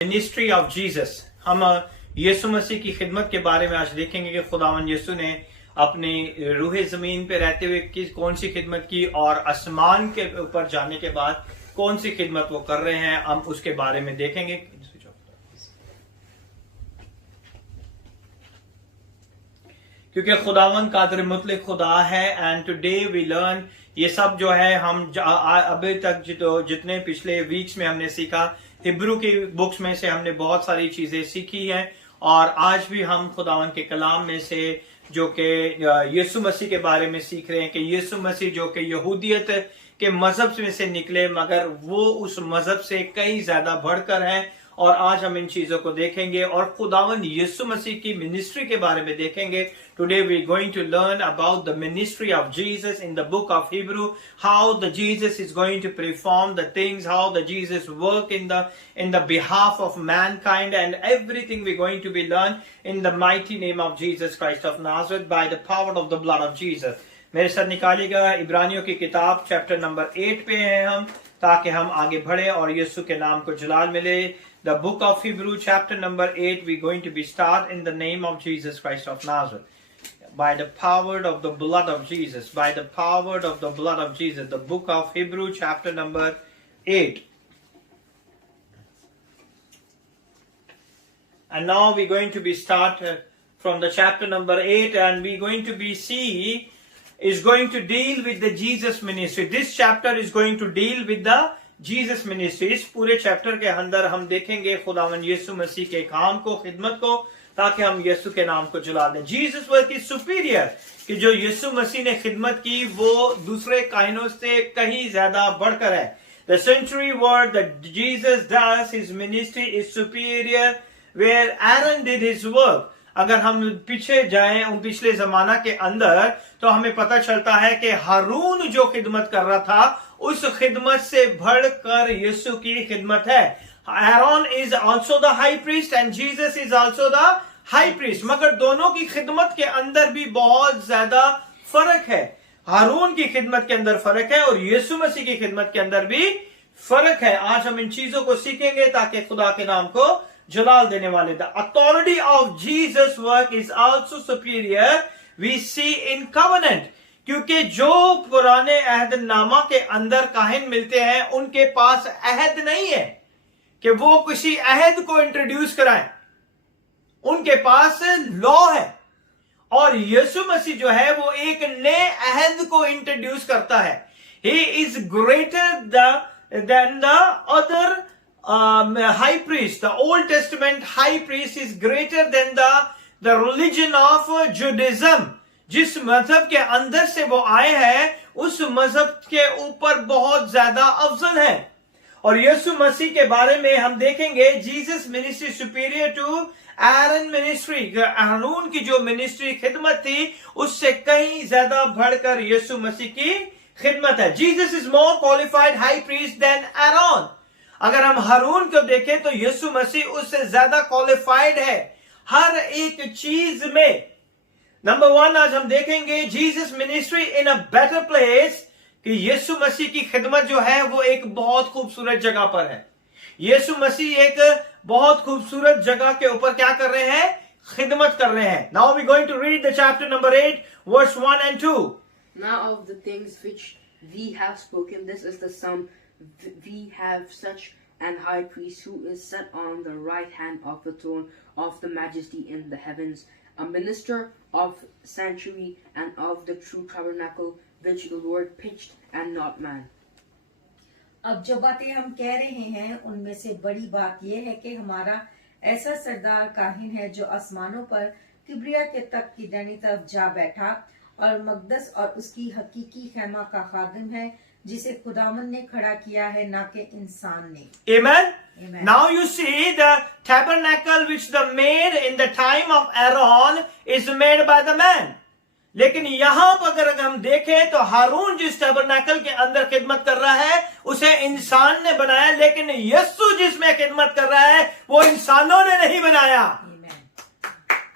Ministry of Jesus. हम यीशु मसीह की खिदमत के बारे में आज देखेंगे कि खुदावन यीशु ने अपनी रूह जमीन पे रहते हुए कौन सी खिदमत की और आसमान के ऊपर जाने के बाद कौन सी खिदमत वो कर रहे हैं, हम उसके बारे में देखेंगे। क्योंकि खुदावन कादिर मुतलक खुदा है एंड टुडे वी लर्न ये सब जो है हम अभी तक जितने पिछले वीक्स में हमने सीखा, हिब्रू की बुक्स में से हमने बहुत सारी चीजें सीखी हैं और आज भी हम खुदावन के कलाम में से जो कि यीशु मसीह के बारे में सीख रहे हैं कि यीशु मसीह जो कि यहूदियत के मजहब में से निकले मगर वो उस मजहब से कई ज्यादा बढ़कर हैं और आज हम इन चीजों को देखेंगे और खुदावन यीशु मसीह की मिनिस्ट्री के बारे में देखेंगे। Today we going to learn about the ministry of Jesus in the book of Hebrew, how the Jesus is going to perform the things, how the Jesus work in the behalf of mankind, and everything we're going to be learned in the mighty name of Jesus Christ of Nazareth by the power of the blood of Jesus. मेरे साथ निकालिएगा इब्रानियों की किताब chapter number 8 पे हैं हम, ताकि हम आगे बढ़े और यीशु के नाम को जलाल मिले। The book of Hebrew chapter number 8, we're going to be start in the name of Jesus Christ of Nazareth. By the power of the blood of Jesus, by the power of the blood of Jesus, the book of Hebrew chapter number 8. And now we're going to be start from the chapter number 8 and we're going to be see is going to deal with the Jesus ministry. This chapter is going to deal with the Jesus ministry. इस पूरे chapter के अंदर हम देखेंगे खुदावन यीशु मसीह के काम को, खिदमत को, ताकि हम यीशु के नाम को जला दें। जीसस वर्क इज सुपीरियर, कि जो यीशु मसीह ने खिदमत की वो दूसरे कायनों से कहीं ज्यादा बढ़कर है। The century word that Jesus does his ministry is superior where Aaron did his work. अगर हम पीछे जाएं उन पिछले जमाना के अंदर तो हमें पता चलता है कि हारून जो खिदमत कर रहा था उस खिदमत से बढ़कर यीशु की खिदमत है। Aaron is also the high priest and Jesus is also the high priest, मगर दोनों की खिदमत के अंदर भी बहुत ज्यादा फर्क है। हारून की खिदमत के अंदर फर्क है और यीशु मसीह की खिदमत के अंदर भी फर्क है। आज हम इन चीजों को सीखेंगे ताकि खुदा के नाम को जलाल देने वाले। The authority of Jesus work is also superior we see in covenant, क्योंकि जो पुराने अहदनामा के अंदर काहिन मिलते हैं उनके पास अहद नहीं है कि वो किसी अहद को इंट्रोड्यूस कराएं, उनके पास लॉ है और यीशु मसीह जो है वो एक नए अहद को इंट्रोड्यूस करता है। He is greater than the other high priest. The Old Testament high priest is greater than the religion of Judaism. जिस मजहब के अंदर से वो आए हैं उस मजहब के ऊपर बहुत ज्यादा अफजल है। और यीशु मसीह के बारे में हम देखेंगे Jesus ministry superior to Aaron ministry. हारून की जो मिनिस्ट्री खिदमत थी उससे कहीं ज्यादा बढ़कर यीशु मसीह की खिदमत है। Jesus is more qualified high priest than Aaron. अगर हम हारून को देखें तो यीशु मसीह उससे ज्यादा क्वालिफाइड है हर एक चीज में। नंबर 1 आज हम देखेंगे Jesus ministry in a better place, कि यीशु मसीह की खिदमत जो है वो एक बहुत खूबसूरत जगह पर है। यीशु मसीह एक बहुत खूबसूरत जगह के ऊपर क्या कर रहे हैं? खिदमत कर रहे हैं। Now we going to read the chapter number 8 verse 1 and 2. Now of the things which we have spoken, this is the sum: we have such an high priest who is set on the right hand of the throne of the majesty in the heavens, a minister of sanctuary and of the true tabernacle which the Lord pitched and not man. अब जो बातें हम कह रहे हैं उनमें से बड़ी बात यह है कि हमारा ऐसा सरदार काहिन है जो आसमानों पर किबरिया के तख्त की दाहिनी तरफ जा बैठा और मकदस और उसकी हकीकी खैमा का खादिम है, जिसे खुदावन ने खड़ा किया है ना कि इंसान ने। Amen. Amen. Now you see the tabernacle which the made in the time of Aaron is made by the man. लेकिन यहां पर अगर हम देखें तो हारून जिस टैबरनेकल के अंदर खिदमत कर रहा है उसे इंसान ने बनाया, लेकिन यीशु जिसमें खिदमत कर रहा है वो इंसानों ने नहीं बनाया।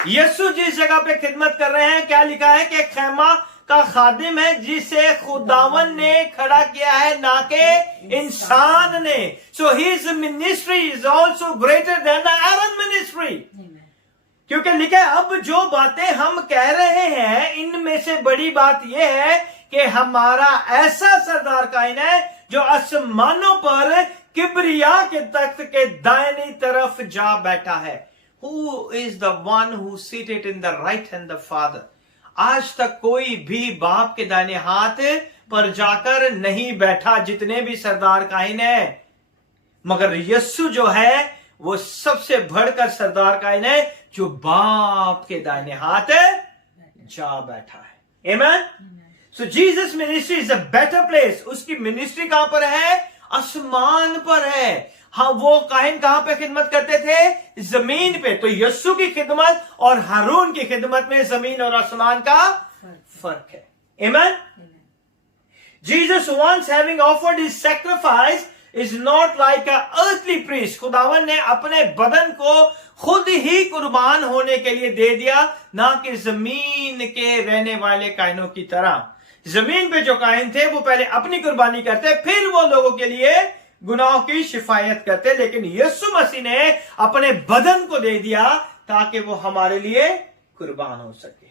यीशु जिस जगह पे खिदमत कर रहे हैं क्या लिखा है कि खैमा का खादिम है जिसे खुदावन ने खड़ा किया है, ना कि इंसान ने. So his ministry is also greater than the Aaron ministry. क्योंकि लिखा है अब जो बातें हम कह रहे हैं इनमें से बड़ी बात यह है कि हमारा ऐसा सरदार कायन है जो आसमानों पर किबरिया के तख्त के दाहिनी तरफ जा बैठा है. Who is the one who seated in the right hand of Father? आज तक कोई भी बाप के दाहिने हाथ पर जाकर नहीं बैठा, जितने भी सरदार कायन है. मगर यीशु जो है वो सबसे बढ़कर सरदार कायन है जो बाप के दाहिने हाथ जा बैठा है. Amen? So Jesus ministry is a better place. उसकी मिनिस्ट्री कहां पर है? आसमान पर है. हाँ, वो काहिन कहां पे खिदमत करते थे? जमीन पे. तो यीशु की खिदमत और हारून की खिदमत में जमीन और आसमान का फर्क है. Amen? Jesus once having offered his sacrifice is not like a earthly priest. खुदावन ने अपने बदन को खुद ही कुर्बान होने के लिए दे दिया, ना कि जमीन के रहने वाले काहिनों की तरह. जमीन पे जो काहिन थे वो पहले अपनी कुर्बानी करते, फिर वो लोगों के लिए गुनाहों की शिफायत करते. लेकिन यीशु मसीह ने अपने बदन को दे दिया ताकि वो हमारे लिए कुर्बान हो सके.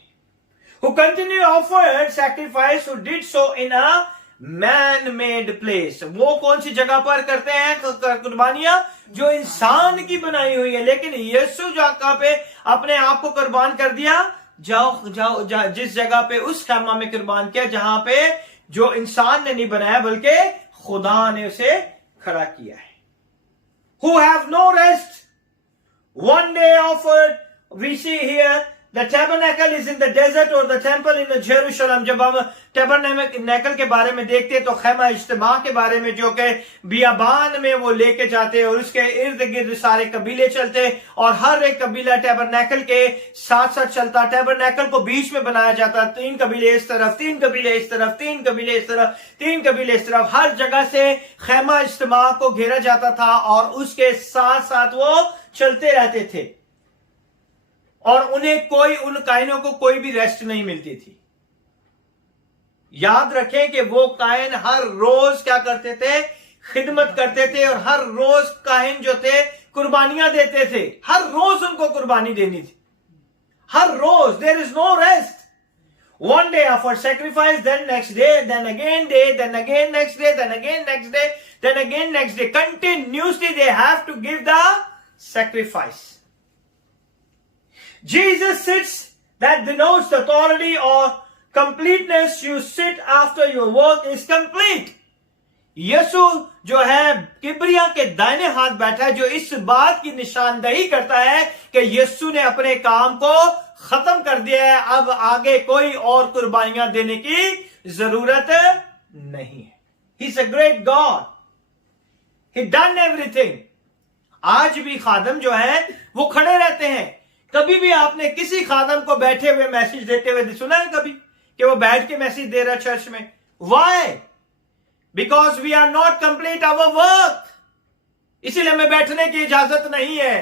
Who continue offered sacrifice, who did so in a man-made place. वो कौन सी जगह पर करते हैं कुर्बानियां? जो इंसान की बनाई हुई है. लेकिन यीशु जगह पे अपने आप को कुर्बान कर दिया. जिस जगह पे उस खैमा में कुर्बान किया जहां पे जो इंसान ने नहीं बनाया बल्कि खुदा ने उसे खड़ा किया है. Who have no rest. One day offered, we see here the tabernacle is in the desert or the temple in the Jerusalem. जब हम tabernacle के बारे में देखते हैं तो खैमा इज्तिमा के बारे में जो कि बियाबान में वो लेके जाते हैं और उसके इर्द गिर्द सारे कबीले चलते हैं और हर एक कबीला tabernacle के साथ साथ चलता. tabernacle को बीच में बनाया जाता. 3 कबीले इस तरफ, 3 कबीले इस तरफ, 3 कबीले इस तरफ, 3 कबीले इस तरफ. हर जगह से खैमा इज्तिमा को घेरा जाता था और उसके साथ साथ वो चलते रहते थे और उन कायनों को कोई भी रेस्ट नहीं मिलती थी. याद रखें कि वो कायन हर रोज क्या करते थे? खिदमत करते थे और हर रोज कायन जो थे कुर्बानियां देते थे. हर रोज उनको कुर्बानी देनी थी. हर रोज. There is no rest. One day offered sacrifice, then next day, then again next day, then again next day, then again next day. Continuously they have to give the sacrifice. Jesus sits, that denotes the authority or completeness. You sit after your work is complete. यीशु जो है किबरिया के दाहिने हाथ बैठा है, जो इस बात की निशानदही करता है कि यीशु ने अपने काम को खत्म कर दिया है. अब आगे कोई और कुर्बानियां देने की जरूरत नहीं है. He is a great God. He done everything. आज भी खादम जो है वो खड़े रहते हैं. कभी भी आपने किसी खादम को बैठे हुए मैसेज देते हुए सुना है कभी कि वो बैठ के मैसेज दे रहा है चर्च में? Why? Because we are not complete our work. इसीलिए हमें बैठने की इजाजत नहीं है.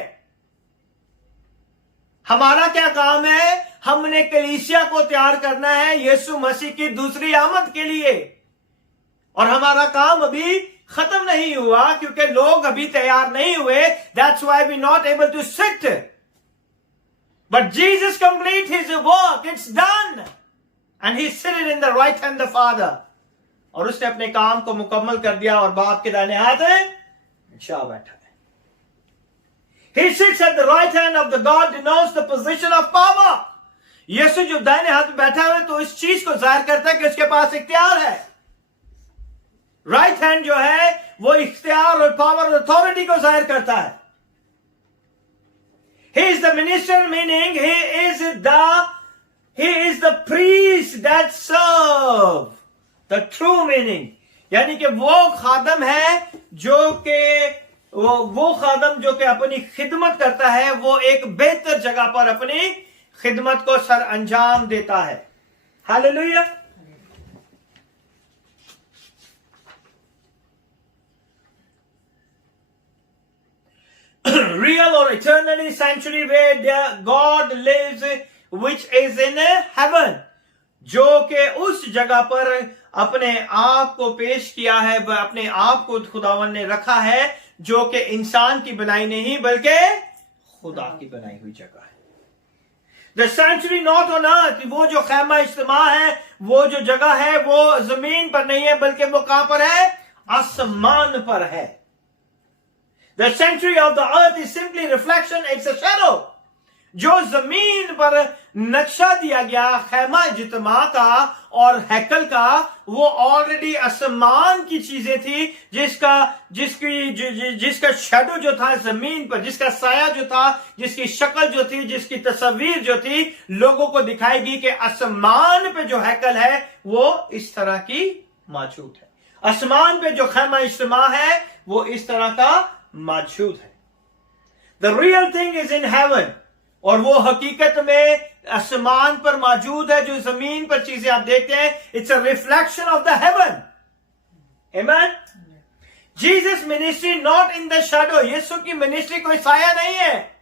हमारा क्या काम है? हमने कलीसिया को तैयार करना है यीशु मसीह की दूसरी आमद के लिए. और हमारा काम अभी खत्म नहीं हुआ क्योंकि लोग अभी तैयार नहीं हुए. That's why we not able to sit. But Jesus complete his work. It's done. And he seated in the right hand of the Father. और उसने अपने काम को मुकम्मल कर दिया और बाप के दाहिने हाथ जा बैठा है. He sits at the right hand of the God denotes the position of power. यीशु जो दाहिने हाथ में बैठा है तो इस चीज को जाहिर करता है कि उसके पास इख्तियार है. राइट हैंड जो है वो इख्तियार और पावर और अथॉरिटी को जाहिर करता है. He is the minister, meaning he is the priest that serve. The true meaning, यानी कि वो खादम है जो कि वो खादम जो कि अपनी खिदमत करता है, वो एक बेहतर जगह पर अपनी खिदमत को सर अंजाम देता है. Hallelujah. Real or eternally sanctuary where God lives, which is in heaven. जो कि उस जगह पर अपने आप को पेश किया है, अपने आप को खुदावन ने रखा है, जो कि इंसान की बनाई नहीं बल्कि खुदा की बनाई हुई जगह है। The sanctuary not on earth, वो जो खैमा इज्तिमा है, वो जो जगह है, वो जमीन पर नहीं है बल्कि वो कहां पर है? आसमान पर है। The sanctuary of the earth is simply reflection, it's a shadow. जो जमीन पर नक्शा दिया गया खैमा इज्तिमा का और हैकल का, वो ऑलरेडी आसमान की चीजें थी, जिसका शैडो जो था जमीन पर, जिसका साया जो था, जिसकी शक्ल जो थी, जिसकी तस्वीर जो थी, लोगों को दिखाएगी कि आसमान पे जो हैकल है वो इस तरह की मौजूद है। आसमान पे जो खैमा इज्तिमा है वो इस तरह का मौजूद है। The real thing is in heaven, और वो हकीकत में आसमान पर मौजूद है। जो जमीन पर चीजें आप देखते हैं, it's a reflection of the heaven. आमेन। Jesus ministry not in the shadow, यीशु की मिनिस्ट्री कोई साया नहीं है।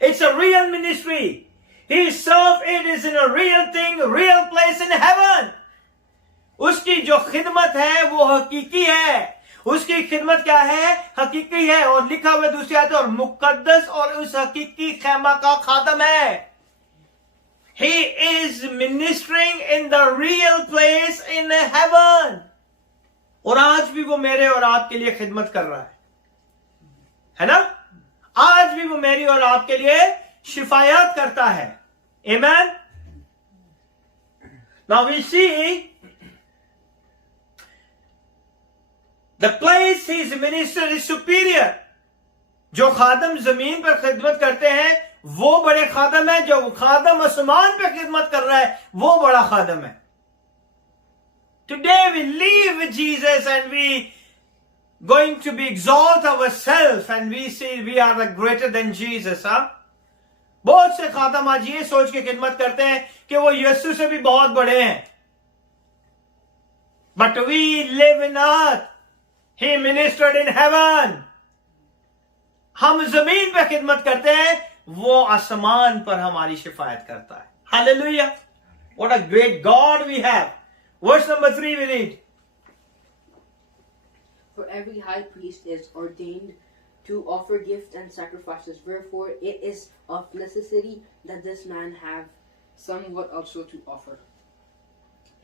It's a real ministry. He serve it is in a real thing, real place in heaven. उसकी जो खिदमत है वो हकीकी है। उसकी खिदमत क्या है? हकीकी है। और लिखा हुआ दूसरी आयत, और मुकद्दस और उस हकीकी खैमा का खादम है। He is ministering in the real place in heaven. और आज भी वो मेरे और आपके लिए खिदमत कर रहा है ना? आज भी वो मेरी और आपके लिए शिफायत करता है। Amen. Now we see the place he is minister is superior. जो खादम जमीन पर खिदमत करते हैं वो बड़े खादम है। जो खादम आसमान पे खिदमत कर रहा है वो बड़ा खादम है। Today we live with Jesus and we going to be exalt ourselves and we see we are greater than Jesus. बहुत से खादम आज ये सोच के खिदमत करते हैं कि वो यीशु से भी बहुत बड़े हैं। But we live in earth. He ministered in heaven. हम जमीन पे खिदमत करते हैं, वो आसमान पर हमारी शिफायत करता है। Hallelujah. What a great God we have. Verse number 3 we read. For every high priest is ordained to offer gifts and sacrifices. Wherefore it is of necessity that this man have somewhat also to offer.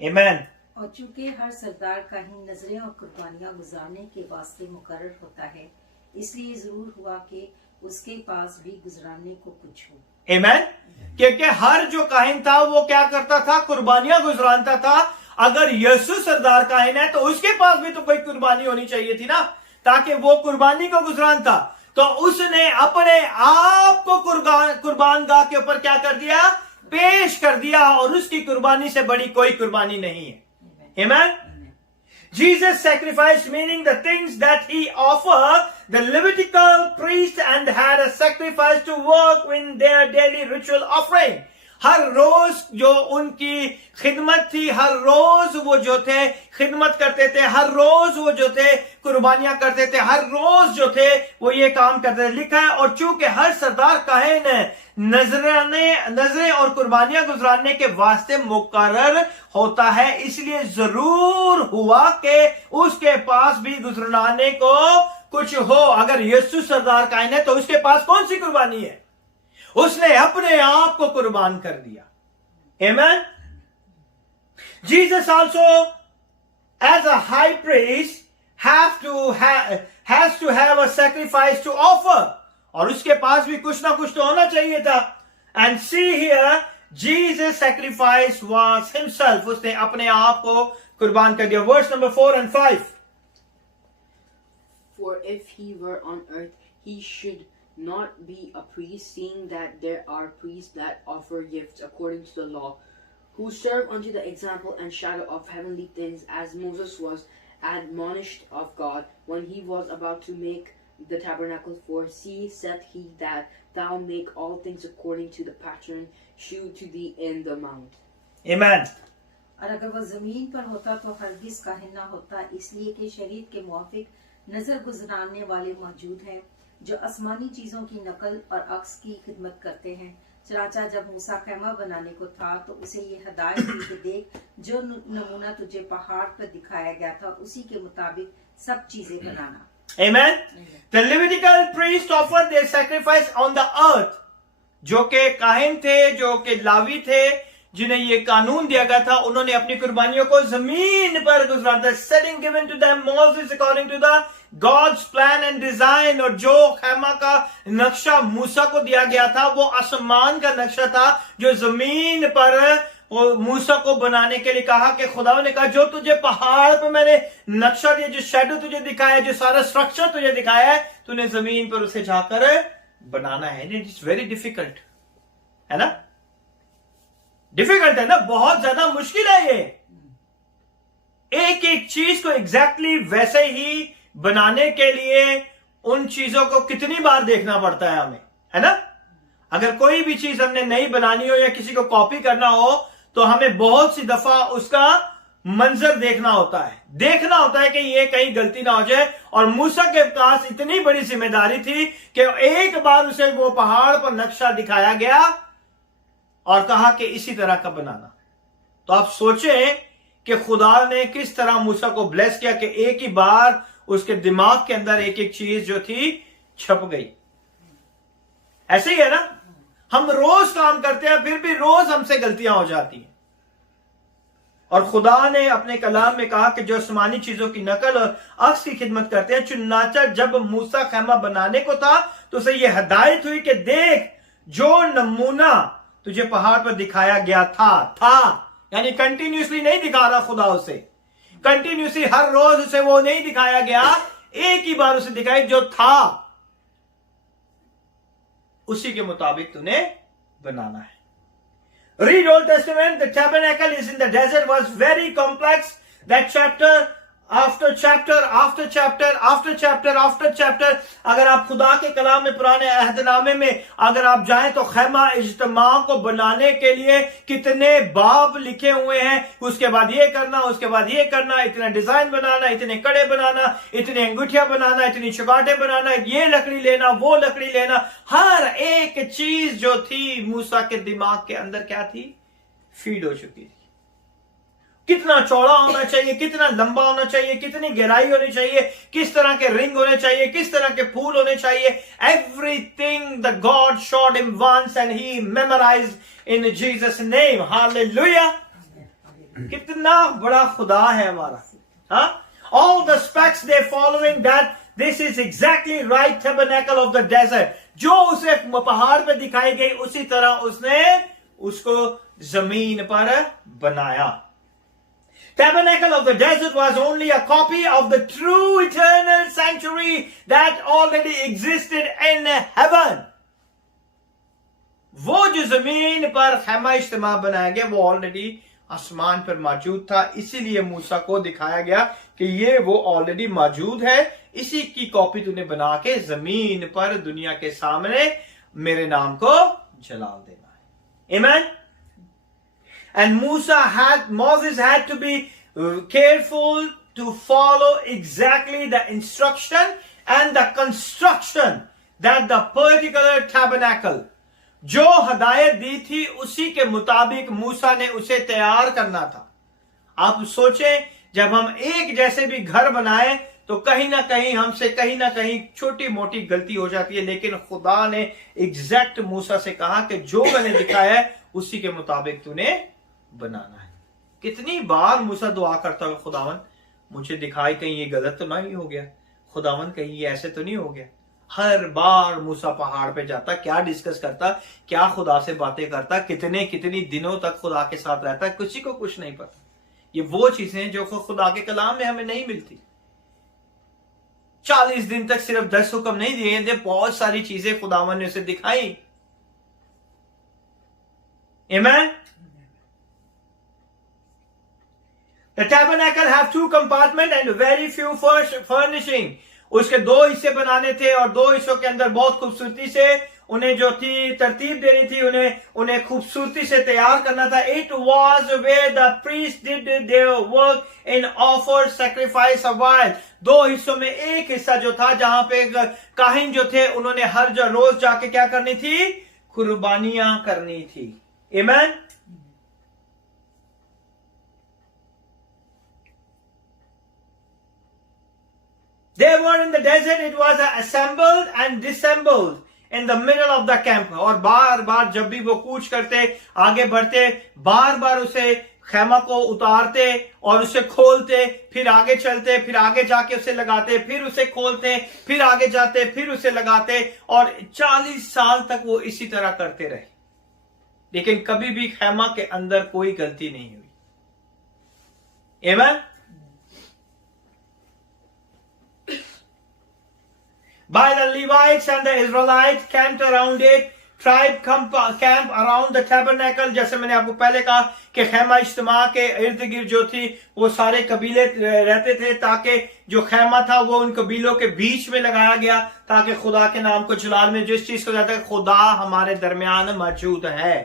Amen. और चूंकि हर सरदार का ही नजरें और कुर्बानियां गुजारने के वास्ते मुकर्रर होता है, इसलिए जरूर हुआ कि उसके पास भी गुजराने को कुछ हो। Amen. क्योंकि हर जो काहिन था वो क्या करता था? कुर्बानियां गुजरानता था। अगर यीशु सरदार काहिन है तो उसके पास भी तो कोई कुर्बानी होनी चाहिए थी ना, ताकि वो कुर्बानी को गुजरान था। तो उसने अपने आप को कुर्बान गाह के ऊपर क्या कर दिया? पेश कर दिया। और उसकी कुर्बानी से बड़ी कोई कुर्बानी नहीं है। Amen. Jesus sacrificed, meaning the things that he offered, the Levitical priest, and had a sacrifice to work in their daily ritual offering. हर रोज जो उनकी खिदमत थी, हर रोज वो जो थे खिदमत करते थे, हर रोज वो जो थे कुर्बानियां करते थे, हर रोज जो थे वो ये काम करते थे। लिखा है, और चूंकि हर सरदार काहिन नजरें और कुर्बानियां गुजराने के वास्ते मुकर्रर होता है, इसलिए जरूर हुआ कि उसके पास भी गुजराने को कुछ हो। अगर यीशु सरदार काहिन है तो उसके पास कौन सी कुर्बानी है? उसने अपने आप को कुर्बान कर दिया। Amen. Jesus also, as a high priest, has to have a sacrifice to offer. और उसके पास भी कुछ ना कुछ तो होना चाहिए था। And see here, Jesus' sacrifice was himself. उसने अपने आप को कुर्बान कर दिया। Verse number 4 and 5. For if he were on earth, he should not be a priest, seeing that there are priests that offer gifts according to the law, who serve unto the example and shadow of heavenly things, as Moses was admonished of God when he was about to make the tabernacle. For see, saith he, that thou make all things according to the pattern shewed to thee in the mount. Amen. और अगर वह जमीन पर होता तो हरगिज काहिन न होता, इसलिए कि शरीर के मुआफिक नजर गुजराने वाले मौजूद हैं, जो आसमानी चीजों की नकल और अक्स की खिदमत करते हैं, चनाचा जब मूसा खैमा बनाने को था तो उसे ये हदायत दी कि देख जो नमूना तुझे पहाड़ पर दिखाया गया था उसी के मुताबिक सब चीजें बनाना। Amen. The Levitical priest offered their sacrifice on the earth. जो के काहिन थे, जो के लावी थे, जिन्हें ये कानून दिया गया था, उन्होंने अपनी कुर्बानियों को जमीन पर गुजारा था। Setting given to them Moses according to the God's plan and design। और जो खैमा का नक्शा मूसा को दिया गया था वो आसमान का नक्शा था, जो जमीन पर वो मूसा को बनाने के लिए कहा कि खुदा ने कहा जो तुझे पहाड़ पर मैंने नक्शा दिया, जो शेडो तुझे दिखाया, जो सारा स्ट्रक्चर तुझे दिखाया है, तूने जमीन पर उसे जाकर बनाना है। इट्स वेरी डिफिकल्ट, है ना? डिफिकल्ट है ना, बहुत ज्यादा मुश्किल है ये। एक एक चीज को एग्जैक्टली वैसे ही बनाने के लिए उन चीजों को कितनी बार देखना पड़ता है हमें, है ना? अगर कोई भी चीज हमने नई बनानी हो या किसी को कॉपी करना हो तो हमें बहुत सी दफा उसका मंजर देखना होता है कि ये कहीं गलती ना हो जाए। और मूसा के पास इतनी बड़ी जिम्मेदारी थी कि एक बार उसे वो पहाड़ पर नक्शा दिखाया गया और कहा कि इसी तरह का बनाना। तो आप सोचें कि खुदा ने किस तरह मूसा को ब्लेस किया कि एक ही बार उसके दिमाग के अंदर एक एक चीज जो थी छप गई। ऐसे ही है ना, हम रोज काम करते हैं फिर भी रोज हमसे गलतियां हो जाती हैं। और खुदा ने अपने कलाम में कहा कि जो आसमानी चीजों की नकल और अक्स की खिदमत करते हैं, चुनाचा जब मूसा खैमा बनाने को था तो उसे यह हदायत हुई कि देख जो नमूना तुझे पहाड़ पर दिखाया गया था यानी कंटिन्यूसली नहीं दिखा रहा खुदा उसे, कंटिन्यूसली हर रोज उसे वो नहीं दिखाया गया, एक ही बार उसे दिखाई जो था उसी के मुताबिक तूने बनाना है। Read Old Testament, the tabernacle is in the desert was very complex. That chapter after chapter after chapter after chapter after chapter, अगर आप खुदा के कलाम में पुराने अहदनामे में अगर आप जाएं तो खैमा इज्तिमा को बनाने के लिए कितने बाब लिखे हुए हैं। उसके बाद ये करना, उसके बाद ये करना, इतना डिजाइन बनाना, इतने कड़े बनाना, इतनी अंगूठियां बनाना, इतनी चौगाटे बनाना, ये लकड़ी लेना, वो लकड़ी लेना। हर एक चीज जो थी मूसा के दिमाग के अंदर क्या थी, फीड हो चुकी थी। कितना चौड़ा होना चाहिए, कितना लंबा होना चाहिए, कितनी गहराई होनी चाहिए, किस तरह के रिंग होने चाहिए, किस तरह के फूल होने चाहिए। Everything the God showed him once and he memorized in Jesus name. हालेलुया। कितना बड़ा खुदा है हमारा। हाँ, all the specs they following that this is exactly right tabernacle of the desert. जो उसे पहाड़ पे दिखाई गई उसी तरह उसने उसको जमीन पर बनाया। Tabernacle of the desert was only a copy of the true eternal sanctuary that already existed in heaven. वो जो जमीन पर खैमा इज्तिमा बनाया गया वो ऑलरेडी आसमान पर मौजूद था, इसीलिए मूसा को दिखाया गया कि ये वो ऑलरेडी मौजूद है, इसी की कॉपी तूने बना के जमीन पर दुनिया के सामने मेरे नाम को जलाल देना है। Amen. And Moses had to be careful to follow exactly the instruction and the construction that the particular tabernacle, जो हदायत दी थी उसी के मुताबिक मूसा ने उसे तैयार करना था। आप सोचें, जब हम एक जैसे भी घर बनाए तो कहीं ना कहीं हमसे कहीं ना कहीं छोटी मोटी गलती हो जाती है, लेकिन खुदा ने एग्जैक्ट मूसा से कहा कि जो मैंने दिखाया है उसी के मुताबिक तूने बनाना है। कितनी बार मूसा दुआ करता है, खुदावन मुझे दिखाई कहीं ये गलत तो नहीं हो गया, खुदावन कहीं ये ऐसे तो नहीं हो गया। हर बार मूसा पहाड़ पे जाता, क्या डिस्कस करता, क्या खुदा से बातें करता, कितनी दिनों तक खुदा के साथ रहता, किसी को कुछ नहीं पता। ये वो चीजें जो खुदा के कलाम में हमें नहीं मिलती। 40 दिन तक सिर्फ 10 हुक्म नहीं दिए थे, बहुत सारी चीजें खुदावन ने उसे दिखाई। Amen. The tabernacle have 2 compartments and very few furnishing. उसके 2 हिस्से बनाने थे और 2 हिस्सों के अंदर बहुत खूबसूरती से उन्हें जो थी तरतीब देनी थी, उन्हें खूबसूरती से तैयार करना था। It was where the priest did their work and offered sacrifice a while. 2 हिस्सों में एक हिस्सा जो था जहां पे काहिन जो थे उन्होंने हर जो रोज जाके क्या करनी थी, कुर्बानियां करनी थी। आमीन। They were in the desert. It was assembled and disassembled in the middle of the camp. और बार बार जब भी वो कूच करते, आगे बढ़ते, बार बार उसे खेमा को उतारते और उसे खोलते, फिर आगे चलते, फिर आगे जाके उसे लगाते, फिर उसे खोलते, फिर आगे जाते, फिर उसे लगाते, और 40 साल तक वो इसी तरह करते रहे। लेकिन कभी भी खेमा के अंदर कोई गलती नहीं हुई। आमीन। By the Levites and the Israelites camped around it, tribe camp around the tabernacle। जैसे मैंने आपको पहले कहा कि खेमा इज्तिमा के इर्द गिर्द जो थी वो सारे कबीले रहते थे, ताकि जो खेमा था वो उन कबीलों के बीच में लगाया गया, ताकि खुदा के नाम को जलाल में जिस चीज को कहते हैं खुदा हमारे दरमियान मौजूद है।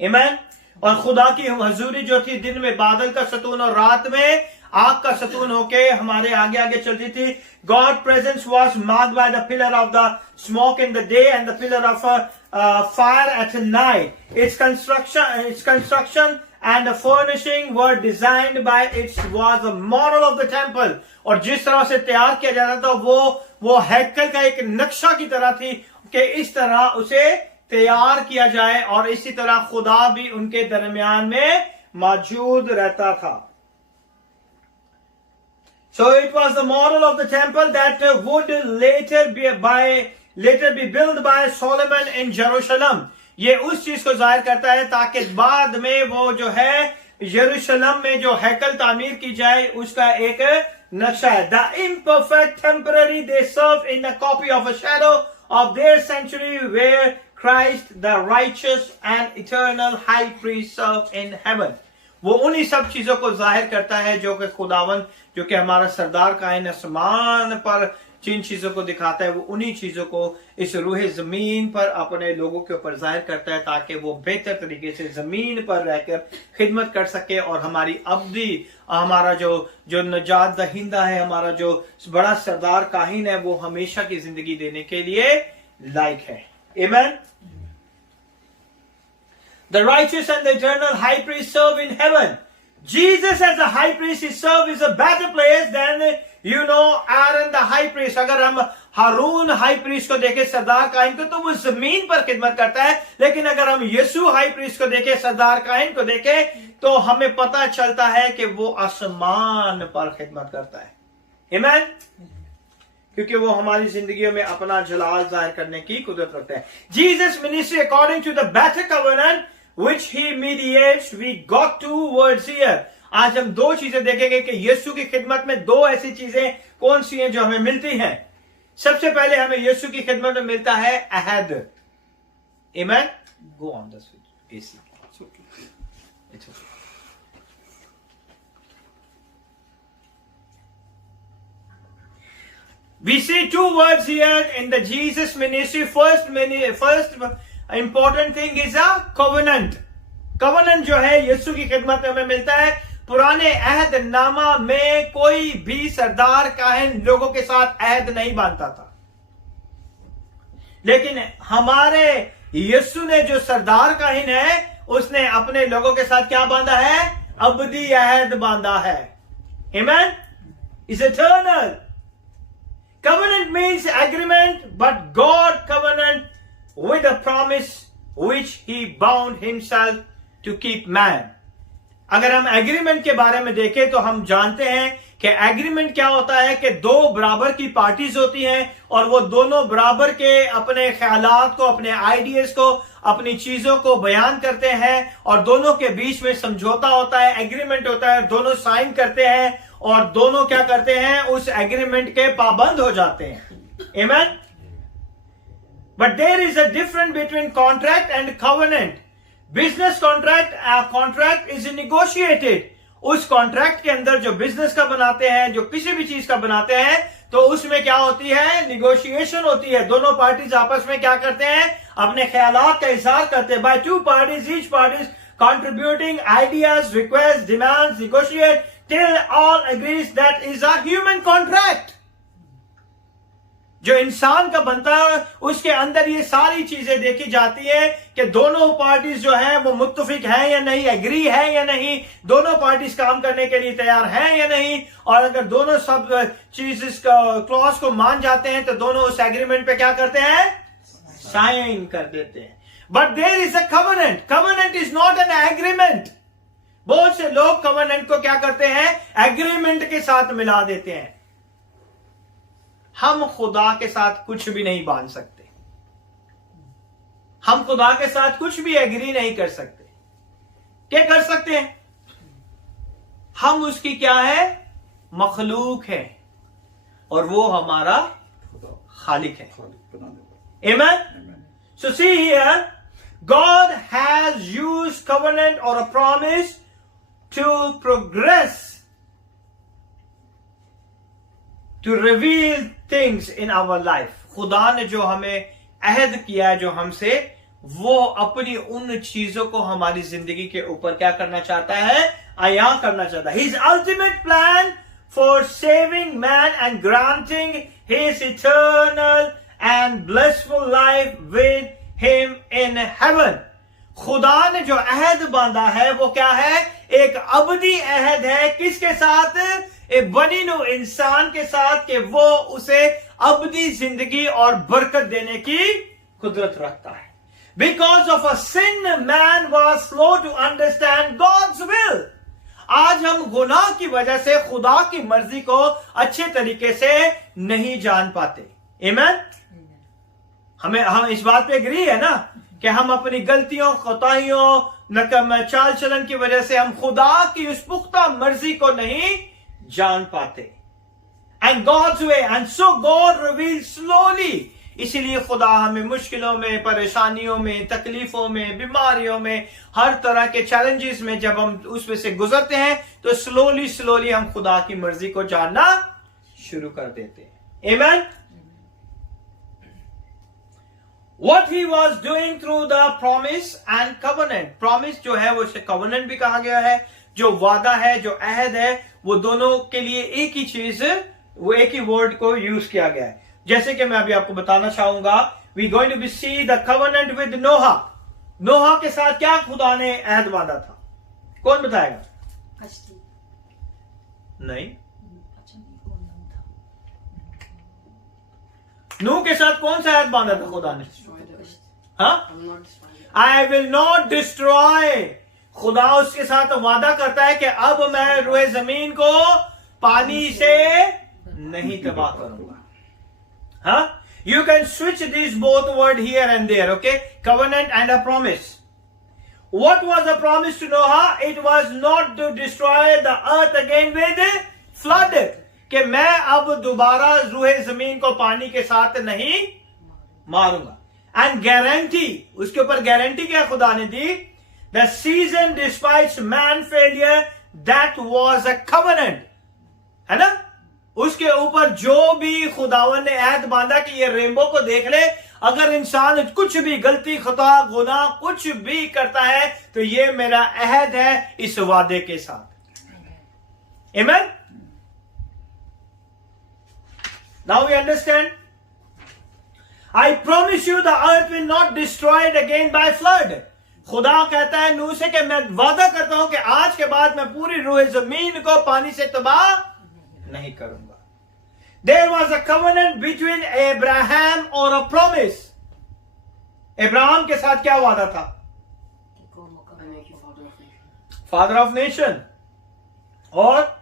आमीन। और खुदा की हजूरी जो थी दिन में बादल का सतून और रात में आग का सतून होके हमारे आगे आगे चलती थी। God presence was marked by the pillar of the smoke in the day and the pillar of fire at night. Its construction and the furnishing were designed by it was a model of the temple। और जिस तरह से तैयार किया जाता था वो हैकल का एक नक्शा की तरह थी कि इस तरह उसे तैयार किया जाए, और इसी तरह खुदा भी उनके दरमियान में मौजूद रहता था। So it was the model of the temple that would later be built by Solomon in Jerusalem। ये उस चीज को जाहिर करता है ताकि बाद में वो जो है यरूशलेम में जो हैकल तामीर की जाए उसका एक नक्शा है। The imperfect temporary they serve in a copy of a shadow of their sanctuary where Christ the righteous and eternal high priest serve in heaven। वो उन्हीं सब चीजों को जाहिर करता है जो कि खुदावन जो कि हमारा सरदार कायन आसमान पर जिन चीजों को दिखाता है वो उन्हीं चीजों को इस रूह जमीन पर अपने लोगों के ऊपर जाहिर करता है, ताकि वो बेहतर तरीके से जमीन पर रहकर खिदमत कर सके और हमारी अब्दी हमारा जो नजात दहिंदा है, हमारा जो बड़ा सरदार काहिन है, वो हमेशा की जिंदगी देने के लिए लायक है। आमीन। The righteous and the eternal high priest serve in heaven। Jesus as the high priest is served is a better place than Aaron the high priest। अगर हम हारून हाई प्रीस्ट को देखें सरदार कायन को, तो वो जमीन पर खिदमत करता है, लेकिन अगर हम यीशु हाई प्रीस्ट को देखें सरदार कायन को देखें तो हमें पता चलता है कि वो आसमान पर खिदमत करता है। आमीन। क्योंकि वो हमारी जिंदगियों में अपना जलाल जाहिर करने की कुदरत रखता है। Jesus ministry according to the better covenant which he mediates, we got two words here। आज हम दो चीजें देखेंगे कि यीशु की खिदमत में दो ऐसी चीजें कौन सी हैं जो हमें मिलती हैं। सबसे पहले हमें यीशु की खिदमत में मिलता है अहद। आमीन। Go on the switch AC. It's okay. We see two words here in the Jesus ministry। First important thing is a covenant। covenant जो है यीशु की खिदमत में हमें मिलता है। पुराने अहद नामा में कोई भी सरदार काहिन लोगों के साथ अहद नहीं बांधता था, लेकिन हमारे यीशु ने जो सरदार काहिन है उसने अपने लोगों के साथ क्या बांधा है? अबदी अहद बांधा है। आमीन। Is eternal. Covenant means agreement, but God covenant with a promise which he bound himself to keep man। अगर हम एग्रीमेंट के बारे में देखें तो हम जानते हैं कि एग्रीमेंट क्या होता है कि दो बराबर की पार्टीज होती हैं और वो दोनों बराबर के अपने ख्यालात को, अपने आइडियाज को, अपनी चीजों को बयान करते हैं और दोनों के बीच में समझौता होता है, एग्रीमेंट होता है, दोनों साइन करते हैं और दोनों क्या करते हैं? उस एग्रीमेंट के पाबंद हो जाते हैं। आमीन। But there is a difference between contract and covenant. Business contract is negotiated. उस कॉन्ट्रैक्ट के अंदर जो बिजनेस का बनाते हैं, जो किसी भी चीज का बनाते हैं, तो उसमें क्या होती है? निगोशिएशन होती है। दोनों पार्टीज आपस में क्या करते हैं? अपने ख्यालात का इजहार करते हैं। By two parties, each parties contributing ideas, requests, demands, negotiate till all agrees that is a human contract। जो इंसान का बनता है उसके अंदर ये सारी चीजें देखी जाती है कि दोनों पार्टीज जो है वो मुत्तफिक है या नहीं, एग्री है या नहीं, दोनों पार्टीज काम करने के लिए तैयार हैं या नहीं, और अगर दोनों सब चीज क्लॉज को मान जाते हैं तो दोनों उस एग्रीमेंट पे क्या करते हैं, साइन कर देते हैं. But there is a covenant. Covenant is not an agreement. बहुत से लोग कवेनेंट को क्या करते हैं, एग्रीमेंट के साथ मिला देते हैं. हम खुदा के साथ कुछ भी नहीं बांध सकते, हम खुदा के साथ कुछ भी एग्री नहीं कर सकते. क्या कर सकते हैं? हम उसकी क्या है, मखलूक है, और वो हमारा खालिक है. Amen? So see here, God has used covenant or a promise to progress, to reveal things in our life. खुदा ने जो हमें अहद किया है जो हमसे, वो अपनी उन चीजों को हमारी जिंदगी के ऊपर क्या करना चाहता है, आया करना चाहता है. His ultimate plan for saving man and granting his eternal and blissful life with him in heaven. खुदा ने जो अहद बांधा है वो क्या है, एक अबदी अहद है. किसके साथ? एक बनीनो इंसान के साथ, कि वो उसे अबदी जिंदगी और बरकत देने की कुदरत रखता है. Because of a sin, man was slow to understand God's will. आज हम गुनाह की वजह से खुदा की मर्जी को अच्छे तरीके से नहीं जान पाते. Amen? हम इस बात पे एग्री है ना कि हम अपनी गलतियों, कोताहियों, नकम चाल चलन की वजह से हम खुदा की उस पुख्ता मर्जी को नहीं जान पाते. And God's way, and so God reveal slowly. इसीलिए खुदा हमें मुश्किलों में, परेशानियों में, तकलीफों में, बीमारियों में, हर तरह के चैलेंजेस में जब हम उसमें से गुजरते हैं तो स्लोली हम खुदा की मर्जी को जानना शुरू कर देते हैं. आमीन. What he was doing through the promise and covenant. Promise जो है वो उसे covenant भी कहा गया है. जो वादा है, जो अहद है, वो दोनों के लिए एक ही चीज, वो एक ही वर्ड को यूज किया गया है. जैसे कि मैं अभी आपको बताना चाहूंगा, we going to see the covenant with Noah. नोहा के साथ क्या खुदा ने अहद बांधा था? कौन बताएगा? नहीं. नूह के साथ कौन सा अहद बांधा था खुदा ने? हाँ, आई विल नॉट डिस्ट्रॉय. खुदा उसके साथ वादा करता है कि अब मैं रूए जमीन को पानी से नहीं तबाह करूंगा. हाँ, you can switch this both word here and there. Okay, covenant and a promise. What was the promise to Noah? It was not to destroy the earth again with flood. कि मैं अब दोबारा रूहे जमीन को पानी के साथ नहीं मारूंगा. एंड गारंटी, उसके ऊपर गारंटी क्या खुदा ने दी? The season despites man failure, that was a covenant. है ना? उसके ऊपर जो भी खुदावन ने अहद बांधा कि ये रेनबो को देख ले, अगर इंसान कुछ भी गलती, खता, गुनाह कुछ भी करता है तो ये मेरा अहद है इस वादे के साथ. आमीन. Now we understand. I promise you the earth will not destroyed again by flood. खुदा कहता है नूह से कि मैं वादा करता हूं कि आज के बाद मैं पूरी रूह जमीन को पानी से तबाह नहीं करूंगा. There was a covenant between Abraham or a promise. Ibrahim के साथ क्या वादा था? Father of nation. और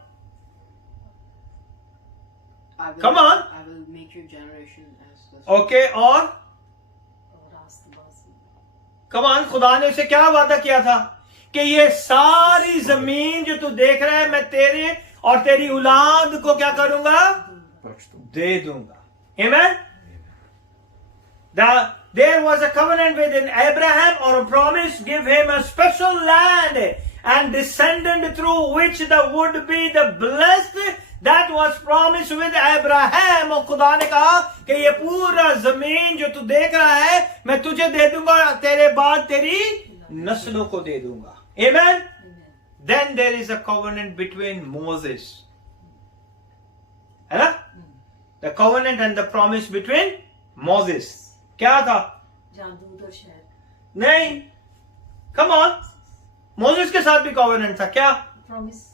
come on, I will make your generation as the okay, और come on, खुदा ने उसे क्या वादा किया था कि ये सारी जमीन जो तू देख रहा है मैं तेरे और तेरी औलाद को क्या करूंगा? दे दूंगा. Amen. There was a covenant within Abraham or a promise, give him a special land and descendant through which the would be the blessed. That was promised with Abraham. और खुदा ने कहा कि ये पूरा जमीन जो तू देख रहा है मैं तुझे दे दूंगा, तेरे बाद तेरी नस्लों को दे दूंगा. Amen. Then there is a covenant between Moses. है ना? The covenant and the promise between Moses क्या था? दूध और शहद नहीं, कम ऑन, मोसेस के साथ भी कॉवेनेंट था क्या? प्रॉमिस।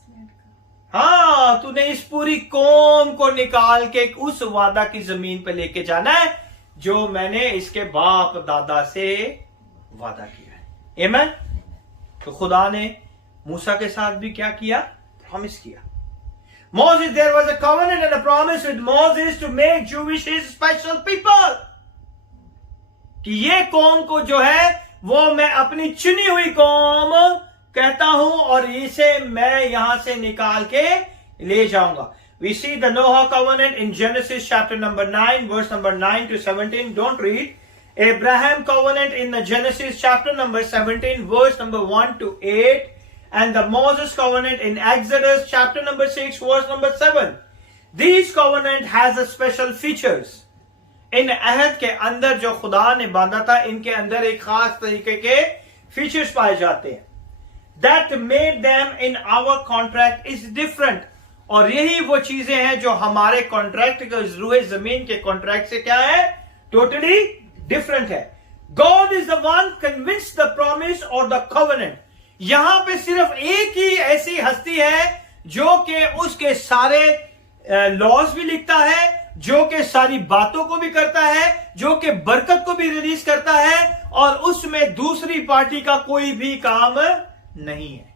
हाँ, तूने इस पूरी कौम को निकाल के उस वादा की जमीन पे लेके जाना है जो मैंने इसके बाप दादा से वादा किया है। आमीन। तो खुदा ने मूसा के साथ भी क्या किया? प्रॉमिस किया। Moses, there was a covenant and a promise with Moses to make Jewish his special people. कि ये कौम को जो है वो मैं अपनी चुनी हुई कौम कहता हूं और इसे मैं यहां से निकाल के ले जाऊंगा। We see the Noah covenant in Genesis chapter number 9 verse number 9 to 17. Don't read. Abraham covenant in the Genesis chapter number 17 verse number 1 to 8. And the Moses covenant in Exodus chapter number 6 verse number 7. These covenant has a special features. इन अहद के अंदर जो खुदा ने बांधा था इनके अंदर एक खास तरीके के फीचर्स पाए जाते हैं। That made them in our contract is different. और यही वो चीजें हैं जो हमारे कॉन्ट्रैक्ट के रूहे जमीन के कॉन्ट्रैक्ट से क्या है? टोटली डिफरेंट है। God is the one convinced the promise or the covenant. यहां पे सिर्फ एक ही ऐसी हस्ती है जो कि उसके सारे लॉज भी लिखता है, जो कि सारी बातों को भी करता है, जो कि बरकत को भी रिलीज करता है और उसमें दूसरी पार्टी का कोई भी काम नहीं है।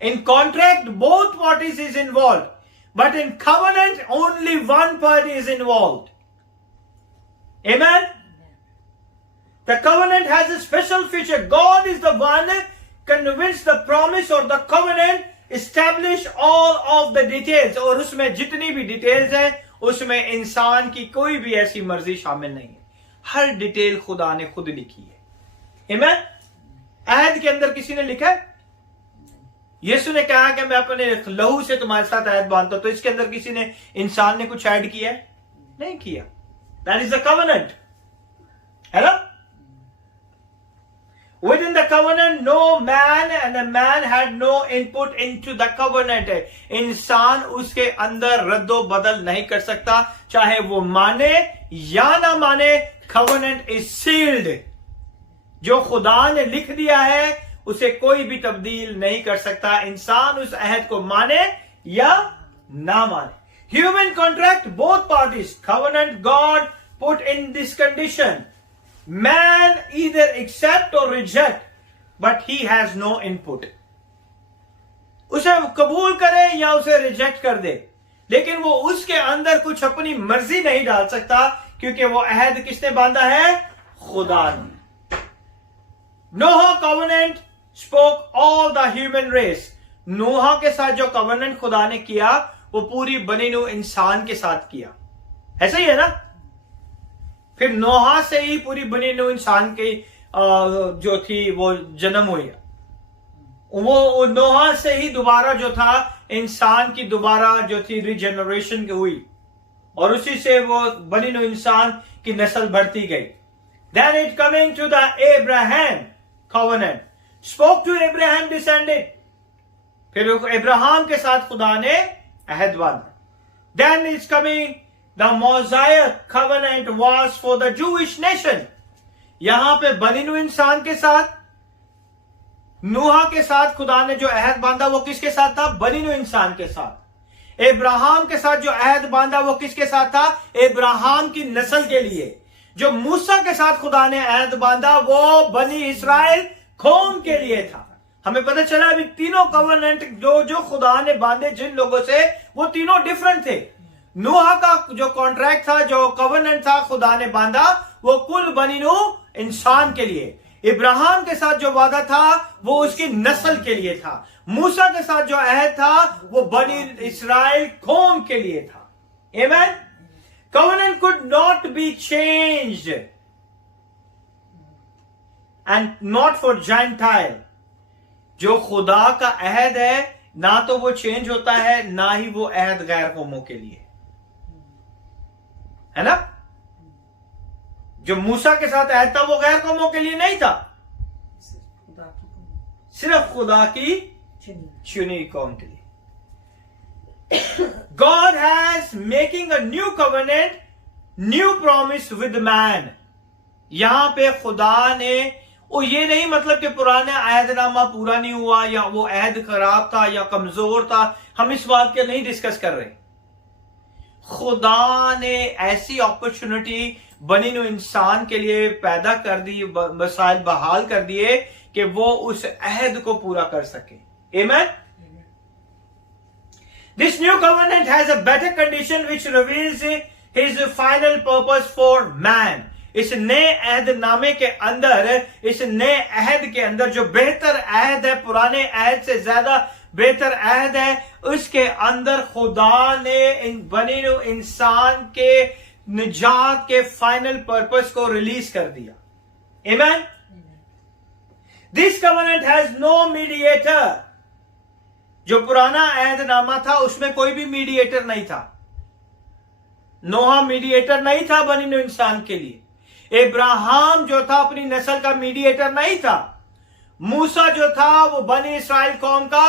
इन contract both parties is involve, but in covenant only one party is involve. Amen. The covenant has a special feature. God is the one convinced the promise or the covenant, establish all of the details. और उसमें जितनी भी details है उसमें इंसान की कोई भी ऐसी मर्जी शामिल नहीं है। हर डिटेल खुदा ने खुद लिखी है। आमीन। अहद के अंदर किसी ने लिखा है? यीशु ने कहा कि मैं अपने लहू से तुम्हारे साथ अहद बांधता हूं, तो इसके अंदर किसी ने, इंसान ने कुछ ऐड किया है? नहीं किया। दैट इज द कवेनेंट, है ना? Within the covenant, no man and a man had no input into the covenant. इंसान उसके अंदर रद्दो बदल नहीं कर सकता, चाहे वो माने या ना माने। covenant is sealed. जो खुदा ने लिख दिया है उसे कोई भी तब्दील नहीं कर सकता, इंसान उस अहद को माने या ना माने। Human contract, both parties, covenant, God put in this condition. Man either accept or reject, but he has no input. उसे कबूल करे या उसे रिजेक्ट कर दे, लेकिन वो उसके अंदर कुछ अपनी मर्जी नहीं डाल सकता, क्योंकि वो अहद किसने बांधा है? खुदा ने। Noah covenant spoke all the human race. Noah के साथ जो कॉवेनेंट खुदा ने किया वो पूरी बनी नूह इंसान के साथ किया, ऐसा ही है ना? फिर नोहा से ही पूरी बनी नूह इंसान की जो थी वो जन्म हुई। वो नोहा से ही दोबारा जो था इंसान की दोबारा जो थी रिजेनरेशन हुई, और उसी से वो बनी नूह इंसान की नस्ल बढ़ती गई। Then it coming to the Abraham covenant, spoke to Abraham descended. फिर इब्राहिम के साथ खुदा ने अहद बांधा। Then it's coming the Mosaic covenant was for the Jewish nation. यहां पे बनी नूह इंसान के साथ, नूहा के साथ खुदा ने जो अहद बांधा वो किसके साथ था? बनी नूह इंसान के साथ। इब्राहिम के साथ जो अहद बांधा वो किसके साथ था? इब्राहिम की नस्ल के लिए। जो मूसा के साथ खुदा ने अहद बांधा वो बनी इस्राएल कौम के लिए था। हमें पता चला अभी तीनों कवेनेंट जो खुदा ने बांधे जिन लोगों से, वो तीनों डिफरेंट थे। नूहा का जो कॉन्ट्रैक्ट था, जो कवेनेंट था खुदा ने बांधा, वो कुल बनी नूह इंसान के लिए। इब्राहिम के साथ जो वादा था वो उसकी नस्ल के लिए था। मूसा के साथ जो अहद था वो बनी इस्राएल कौम के लिए था। आमीन। covenant could not be changed and not for Gentile. जो खुदा का अहद है ना तो वो चेंज होता है, ना ही वो अहद गैर कौमों के लिए, है ना? जो मूसा के साथ अहद था वो गैर कौमों के लिए नहीं था, सिर्फ खुदा की चुनी कौम के लिए। God has making a new covenant, new promise with man. यहां पे खुदा ने, वो ये नहीं मतलब कि पुराना अहदनामा पूरा नहीं हुआ या वो अहद खराब था या कमजोर था, हम इस बात के नहीं डिस्कस कर रहे। खुदा ने ऐसी अपॉर्चुनिटी बनी नू इंसान के लिए पैदा कर दी, वसाइल बहाल कर दिए कि वो उस अहद को पूरा कर सके। Amen? This new covenant has a better condition which reveals his final purpose for man. इस नए अहदनामे के अंदर, इस नए अहद के अंदर जो बेहतर अहद है, पुराने अहद से ज्यादा बेहतर अहद है, उसके अंदर खुदा ने बनी इंसान के निजात के फाइनल पर्पस को रिलीज कर दिया। Amen? This covenant has no mediator. जो पुराना अहदनामा था उसमें कोई भी मीडिएटर नहीं था। नोहा मीडिएटर नहीं था बनी नू इंसान के लिए। इब्राहिम जो था अपनी नस्ल का मीडिएटर नहीं था। मूसा जो था वो बनी इस्राइल कौम का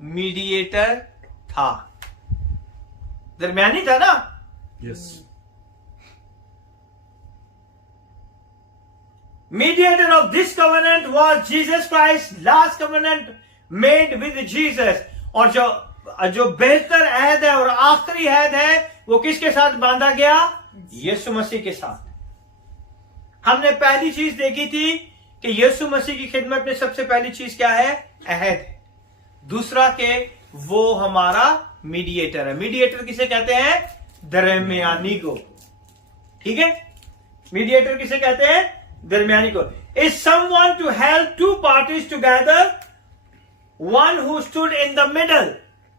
मीडिएटर था, दरमियानी था ना। Yes. Mediator of this covenant was Jesus Christ, last covenant made with Jesus. और जो बेहतर अहद है और आखिरी अहद है वो किसके साथ बांधा गया? यीशु मसीह के साथ। हमने पहली चीज देखी थी कि यीशु मसीह की खिदमत में सबसे पहली चीज क्या है? अहद है। दूसरा के वो हमारा मीडिएटर है। मीडिएटर किसे कहते हैं? दरमियानी को। ठीक है, मीडिएटर किसे कहते हैं? दरमियानी को। Is someone to help two parties together, one who stood in the middle.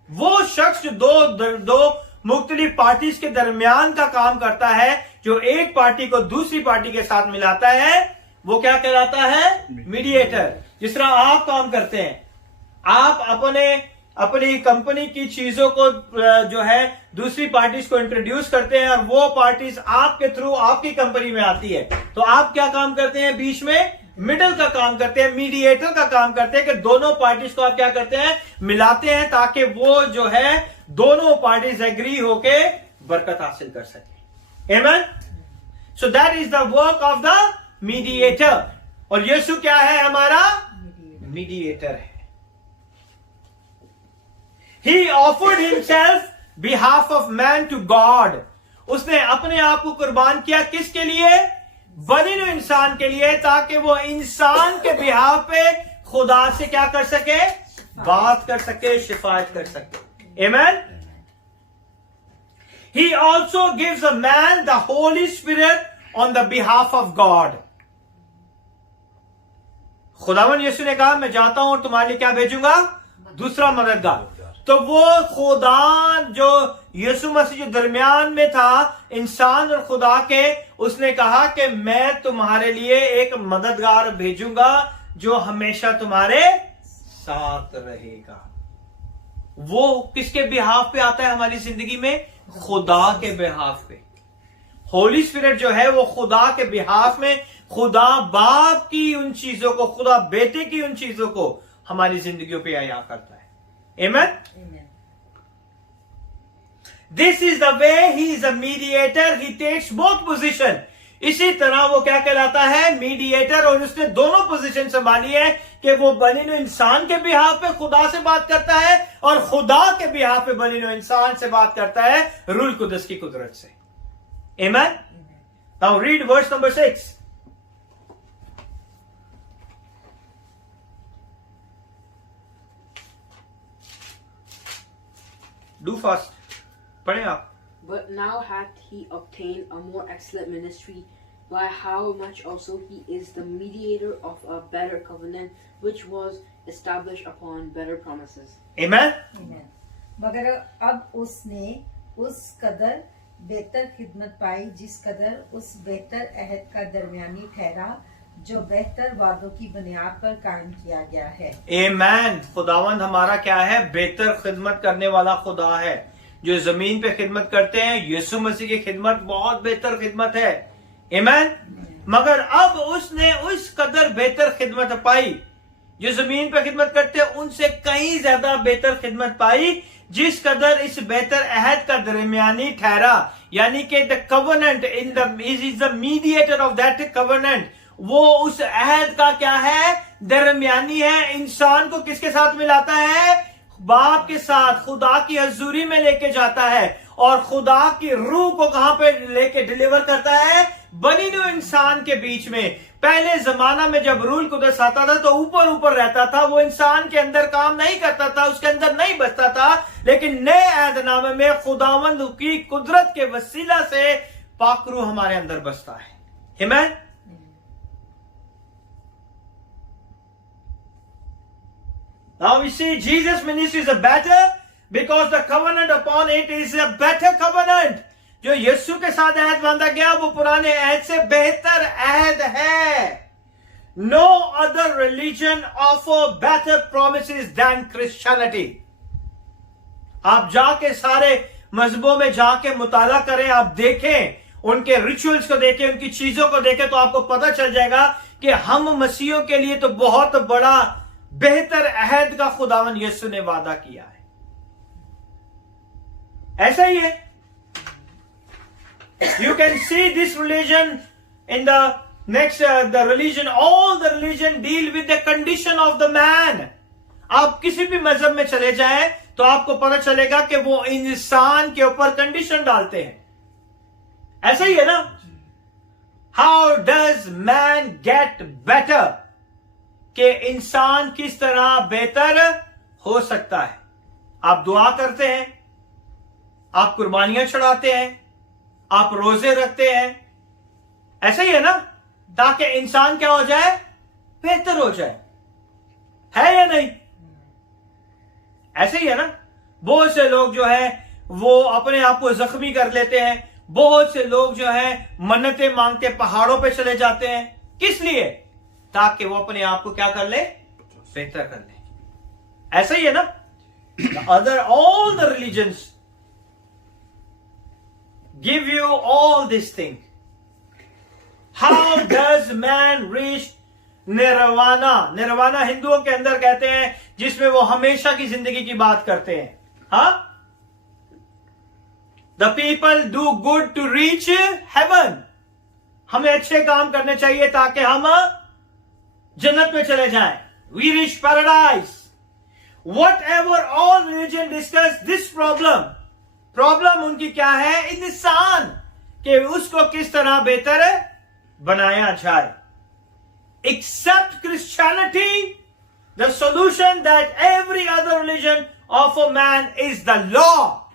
वो शख्स जो दो मुख्तलिफ पार्टीज के दरमियान का काम करता है, जो एक पार्टी को दूसरी पार्टी के साथ मिलाता है, वो क्या कहलाता है? मीडिएटर। जिस तरह आप काम करते हैं, आप अपनी कंपनी की चीजों को जो है दूसरी पार्टीज को इंट्रोड्यूस करते हैं और वो पार्टीज आपके थ्रू आपकी कंपनी में आती है, तो आप क्या काम करते हैं? बीच में मिडल का काम करते हैं, मीडिएटर का काम करते हैं कि दोनों पार्टीज को आप क्या करते हैं? मिलाते हैं, ताकि वो जो है दोनों पार्टीज एग्री होके बरकत हासिल कर सके। आमीन। So that is the work of the mediator. और यीशु क्या है? हमारा मीडिएटर है। He offered himself behalf of man to God. उसने अपने आप को कुर्बान किया किसके लिए? बनी हुए इंसान के लिए, ताकि वो इंसान के बिहाफ पे खुदा से क्या कर सके? बात कर सके, शिफायत कर सके। Amen? He also gives a man the Holy Spirit on the behalf of God. खुदावन यीशु ने कहा मैं जाता हूं और तुम्हारे लिए क्या भेजूंगा? दूसरा मददगार। तो वो खुदा जो यीशु मसीह जो दरमियान में था इंसान और खुदा के, उसने कहा कि मैं तुम्हारे लिए एक मददगार भेजूंगा जो हमेशा तुम्हारे साथ रहेगा। वो किसके बिहाफ पे आता है हमारी जिंदगी में? खुदा के बिहाफ पे। होली स्पिरिट जो है वो खुदा के बिहाफ में, खुदा बाप की उन चीजों को, खुदा बेटे की उन चीजों को हमारी जिंदगियों पे आया करता है। Amen? This is the way he is a mediator. He takes both position. इसी तरह वो क्या कहलाता है? मीडिएटर। और उसने दोनों पोजीशन संभाली है कि वो बनी नो इंसान के बिहाफ पे खुदा से बात करता है और खुदा के बिहाफ पे बनी नो इंसान से बात करता है रूल कुदस की कुदरत से। Amen? Now read verse number 6. Do fast. पढ़ें आप। But now hath he obtained a more excellent ministry, by how much also he is the mediator of a better covenant, which was established upon better promises. Amen? मगर अब उसने उस कदर बेहतर खिदमत पाई जिस कदर उस बेहतर अहद का दरमियानी ठहरा जो बेहतर वादों की बुनियाद पर कायम किया गया है। Amen. खुदावंद हमारा क्या है? बेहतर खिदमत करने वाला खुदा है। जो जमीन पे खिदमत करते हैं, यीशु मसीह की खिदमत बहुत बेहतर खिदमत है। Amen? मगर अब उसने उस कदर बेहतर खिदमत पाई, जो जमीन पे खिदमत करते हैं उनसे कहीं ज्यादा बेहतर खिदमत पाई, जिस कदर इस बेहतर अहद का दरमियानी ठहरा, यानी कि the covenant in the is the mediator of that covenant, वो उस अहद का क्या है, दरमियानी है। इंसान को किसके साथ मिलाता है, बाप के साथ, खुदा की हजूरी में लेके जाता है, और खुदा की रूह को कहां पे लेके डिलीवर करता है, बनी न्यू इंसान के बीच में। पहले जमाना में जब रूल कुदस आता था तो ऊपर ऊपर रहता था, वो इंसान के अंदर काम नहीं करता था, उसके अंदर नहीं बसता था। लेकिन नए अहदनामे में खुदावंद की कुदरत के वसीला से पाक रूह हमारे अंदर बसता है। आमीन। Now we see Jesus' ministry is a better because the covenant upon it is a better covenant. जो यीशु के साथ अहद बांधा गया वो पुराने अहद से बेहतर अहद है। No other religion offer better promises than Christianity. आप जाके सारे मजहबों में जाके मुताला करें, आप देखें उनके रिचुअल्स को देखें, उनकी चीजों को देखें, तो आपको पता चल जाएगा कि हम मसीहों के लिए तो बहुत बड़ा बेहतर अहद का खुदावन यीशु ने वादा किया है। ऐसा ही है। You can see this religion in the next the religion, all the religion deal with the condition of the man. आप किसी भी मजहब में चले जाएं तो आपको पता चलेगा कि वो इंसान के ऊपर कंडीशन डालते हैं। ऐसा ही है ना। How does man get better? कि इंसान किस तरह बेहतर हो सकता है। आप दुआ करते हैं, आप कुर्बानियां चढ़ाते हैं, आप रोजे रखते हैं, ऐसा ही है ना, ताकि इंसान क्या हो जाए, बेहतर हो जाए, है या नहीं? ऐसे ही है ना। बहुत से लोग जो है वो अपने आप को जख्मी कर लेते हैं, बहुत से लोग जो है मन्नतें मांगते पहाड़ों पे चले जाते हैं, किस लिए? ताकि वो अपने आप को क्या कर ले, बेहतर कर ले। ऐसा ही है ना। Other all the religions give you all this thing. How does man reach nirvana? Nirvana हिंदुओं के अंदर कहते हैं जिसमें वो हमेशा की जिंदगी की बात करते हैं। हाँ, the people do good to reach heaven. हमें अच्छे काम करने चाहिए ताकि हम जन्नत में चले जाएं। We reach paradise. Whatever all religion discuss this problem. Problem उनकी क्या है, इंसान कि उसको किस तरह बेहतर बनाया जाए। Except Christianity, the solution that every other religion offer man is the law.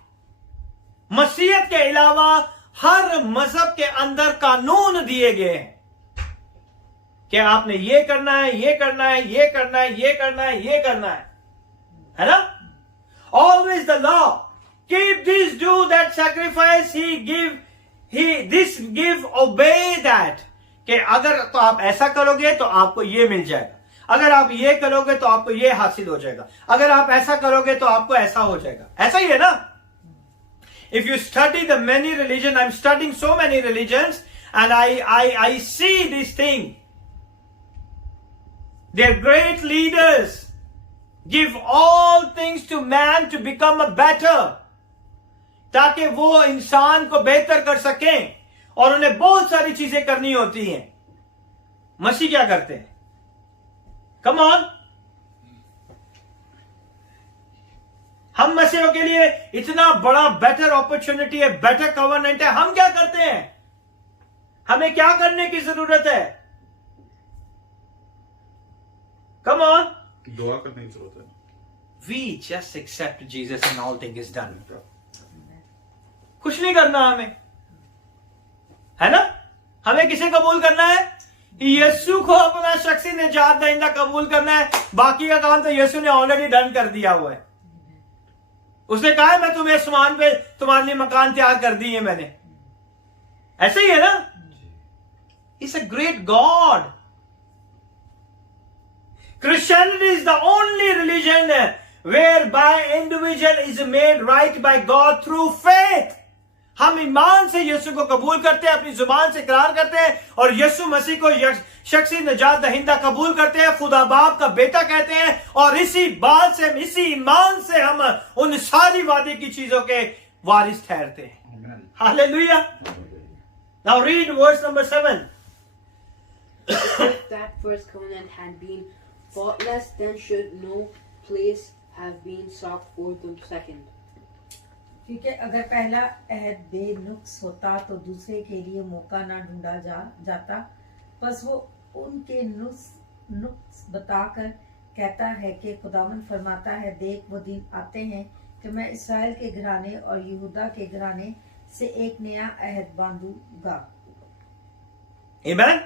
मसीहत के अलावा हर मजहब के अंदर कानून दिए गए हैं कि आपने ये करना है, ये करना है, ये करना है, ये करना है, ये करना है ना। Always the law. Keep this, do that, sacrifice, give, obey that. कि अगर तो आप ऐसा करोगे तो आपको ये मिल जाएगा, अगर आप ये करोगे तो आपको ये हासिल हो जाएगा, अगर आप ऐसा करोगे तो आपको ऐसा हो जाएगा। ऐसा ही है ना। If you study the many religions, I'm studying so many religions and I see this thing. Their great leaders give all things to man to become a better. ताकि वो इंसान को बेहतर कर सकें, और उन्हें बहुत सारी चीजें करनी होती हैं। मसीह क्या करते हैं? कम ऑन, हम मसीहों के लिए इतना बड़ा बेटर अपॉर्चुनिटी है, बेटर कवर्नेंट है, हम क्या करते हैं? हमें क्या करने की जरूरत है? कम ऑन, दुआ करने की जरूरत है। We just accept Jesus and all thing is done. कुछ नहीं करना हमें, है ना। हमें किसे कबूल करना है? यीशु को अपना शख्सी निजात दहिंदा कबूल करना है। बाकी का काम तो यीशु ने ऑलरेडी डन कर दिया हुआ है। उसने कहा है मैं तुम्हें आसमान पे तुम्हारे लिए मकान तैयार कर दी है मैंने। ऐसे ही है ना। He's a great God. Christianity is the only religion whereby individual is made right by God through faith. हम ईमान से यीशु को कबूल करते हैं, अपनी जुबान से इकरार करते हैं और यीशु मसीह को शख्सी निजात दहिंदा कबूल करते हैं, खुदा बाप का बेटा कहते हैं, और इसी बात से, इसी ईमान से हम उन सारी वादे की चीजों के वारिस ठहरते हैं। Hallelujah. Now read verse number 7. If that first covenant had been faultless, then should no place have been sought for the second. क्योंकि अगर पहला अहद बेनुक्स होता तो दूसरे के लिए मौका ना ढूंढा जाता। बस वो उनके नुक्स बताकर कहता है कि खुदावंद फरमाता है, देख वो दिन आते हैं कि मैं इस्राएल के घराने और यहूदा के घराने से एक नया अहद बांधूंगा। Amen?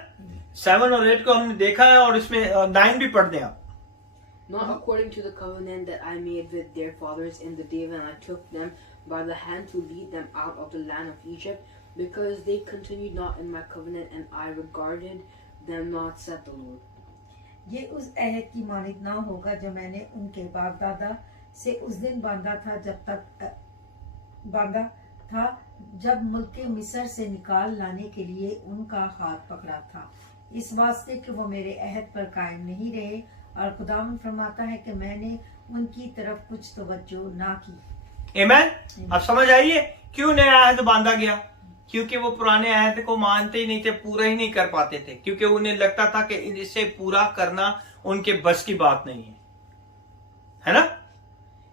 7 और 8 को हमने देखा है और इसमें 9 भी पढ़ दें आप। Not according to the covenant that I made with their fathers in the day when I took them by the hand to lead them out of the land of Egypt, because they continued not in my covenant and I regarded them not, said the Lord. ये उस अहद की मानित ना होगा जो मैंने उनके बाप दादा से उस दिन बांधा था जब मुल्क मिस्र से निकाल लाने के लिए उनका हाथ पकड़ा था, इस वास्ते कि वो मेरे अहद पर कायम नहीं रहे, और खुदावंद फरमाता है कि मैंने उनकी तरफ कुछ तवज्जो ना की। Amen? अब समझ आइए क्यों नया अहद बांधा गया? क्योंकि वो पुराने अहद को मानते ही नहीं थे, पूरा ही नहीं कर पाते थे, क्योंकि उन्हें लगता था कि इसे पूरा करना उनके बस की बात नहीं है ना?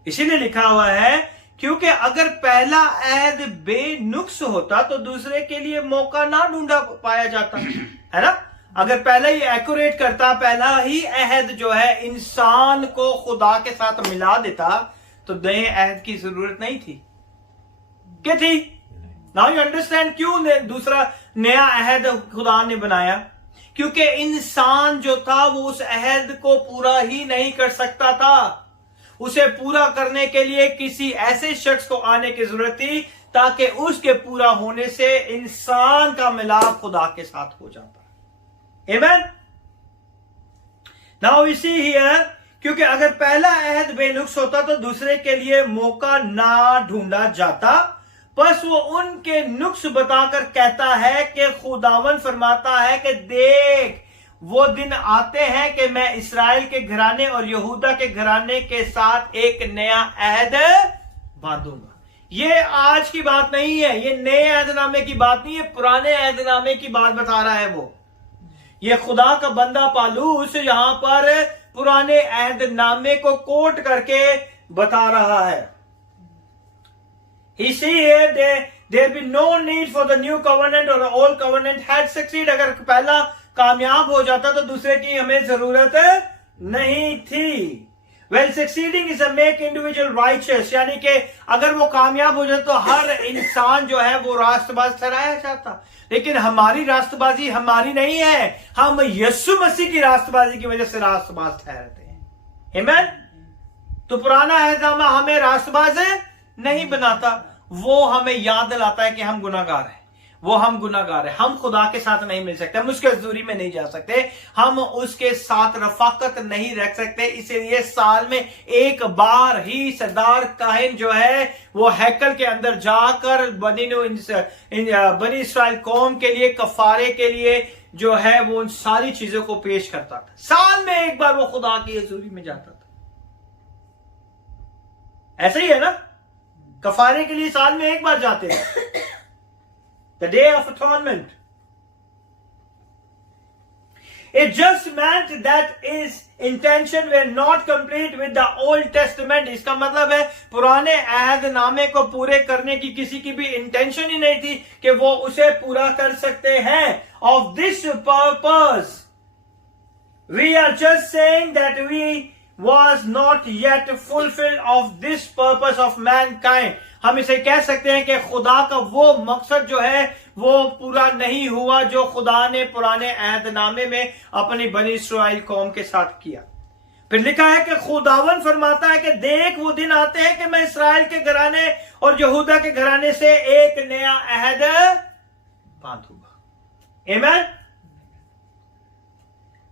इसीलिए लिखा हुआ है, क्योंकि अगर पहला अहद बेनुक्स होता तो दूसरे के लिए मौका ना ढूंढा पाया जाता, है ना? अगर पहला ही एक्यूरेट करता, पहला ही अहद जो है इंसान को खुदा के साथ मिला देता, तो नए अहद की जरूरत नहीं थी। क्या थी? नाउ यू अंडरस्टैंड क्यों दूसरा नया अहद खुदा ने बनाया? क्योंकि इंसान जो था वो उस अहद को पूरा ही नहीं कर सकता था। उसे पूरा करने के लिए किसी ऐसे शख्स को आने की जरूरत थी ताकि उसके पूरा होने से इंसान का मिलाप खुदा के साथ हो जाता। Amen? Now we see here, क्योंकि अगर पहला अहद बेनुक्स होता तो दूसरे के लिए मौका ना ढूंढा जाता, बस वो उनके नुक्स बताकर कहता है कि खुदावन फरमाता है कि देख वो दिन आते हैं कि मैं इस्राएल के घराने और यहूदा के घराने के साथ एक नया अहद बांधूंगा। ये आज की बात नहीं है, ये नए अहदनामे की बात नहीं है, पुराने अहदनामे की बात बता रहा है वो। ये खुदा का बंदा पालूस यहां पर पुराने अहदनामे को कोट करके बता रहा है। He said there be no need for the new covenant or the old covenant had succeed. अगर पहला कामयाब हो जाता तो दूसरे की हमें जरूरत नहीं थी। Well, succeeding is a make individual righteous, यानी कि अगर वो कामयाब हो जाए तो हर इंसान जो है वो रास्तबाज ठहराया जाता, लेकिन हमारी रास्तबाजी हमारी नहीं है, हम यीशु मसीह की रास्तबाजी की वजह से रास्तबाज ठहरते हैं। Amen? तो पुराना अहदनामा हमें रास्तबाज नहीं बनाता, वो हमें याद दिलाता है कि हम गुनाहगार हैं, वो हम गुनाहगार हैं, हम खुदा के साथ नहीं मिल सकते, हम उसके हजूरी में नहीं जा सकते, हम उसके साथ रफाकत नहीं रख सकते। इसलिए साल में एक बार ही सरदार काहिन जो है वो हैकल के अंदर जाकर बनी इस्राएल कौम के लिए कफारे के लिए जो है वो उन सारी चीजों को पेश करता था। साल में एक बार वो खुदा की हजूरी में जाता था। ऐसा ही है ना, कफारे के लिए साल में एक बार जाते हैं, the day of atonement. It just meant that his intention were not complete with the Old Testament. इसका मतलब है पुराने अहदनामे को पूरे करने की किसी की भी इंटेंशन ही नहीं थी कि वो उसे पूरा कर सकते हैं। Of this purpose, we are just saying that we was not yet fulfilled of this purpose of mankind. हम इसे कह सकते हैं कि खुदा का वो मकसद जो है वो पूरा नहीं हुआ जो खुदा ने पुराने अहदनामे में अपनी बनी इस्राएल कौम के साथ किया। फिर लिखा है कि खुदावन फरमाता है कि देख वो दिन आते हैं कि मैं इस्राएल के घराने और यहूदा के घराने से एक नया अहद बांधूंगा। Amen?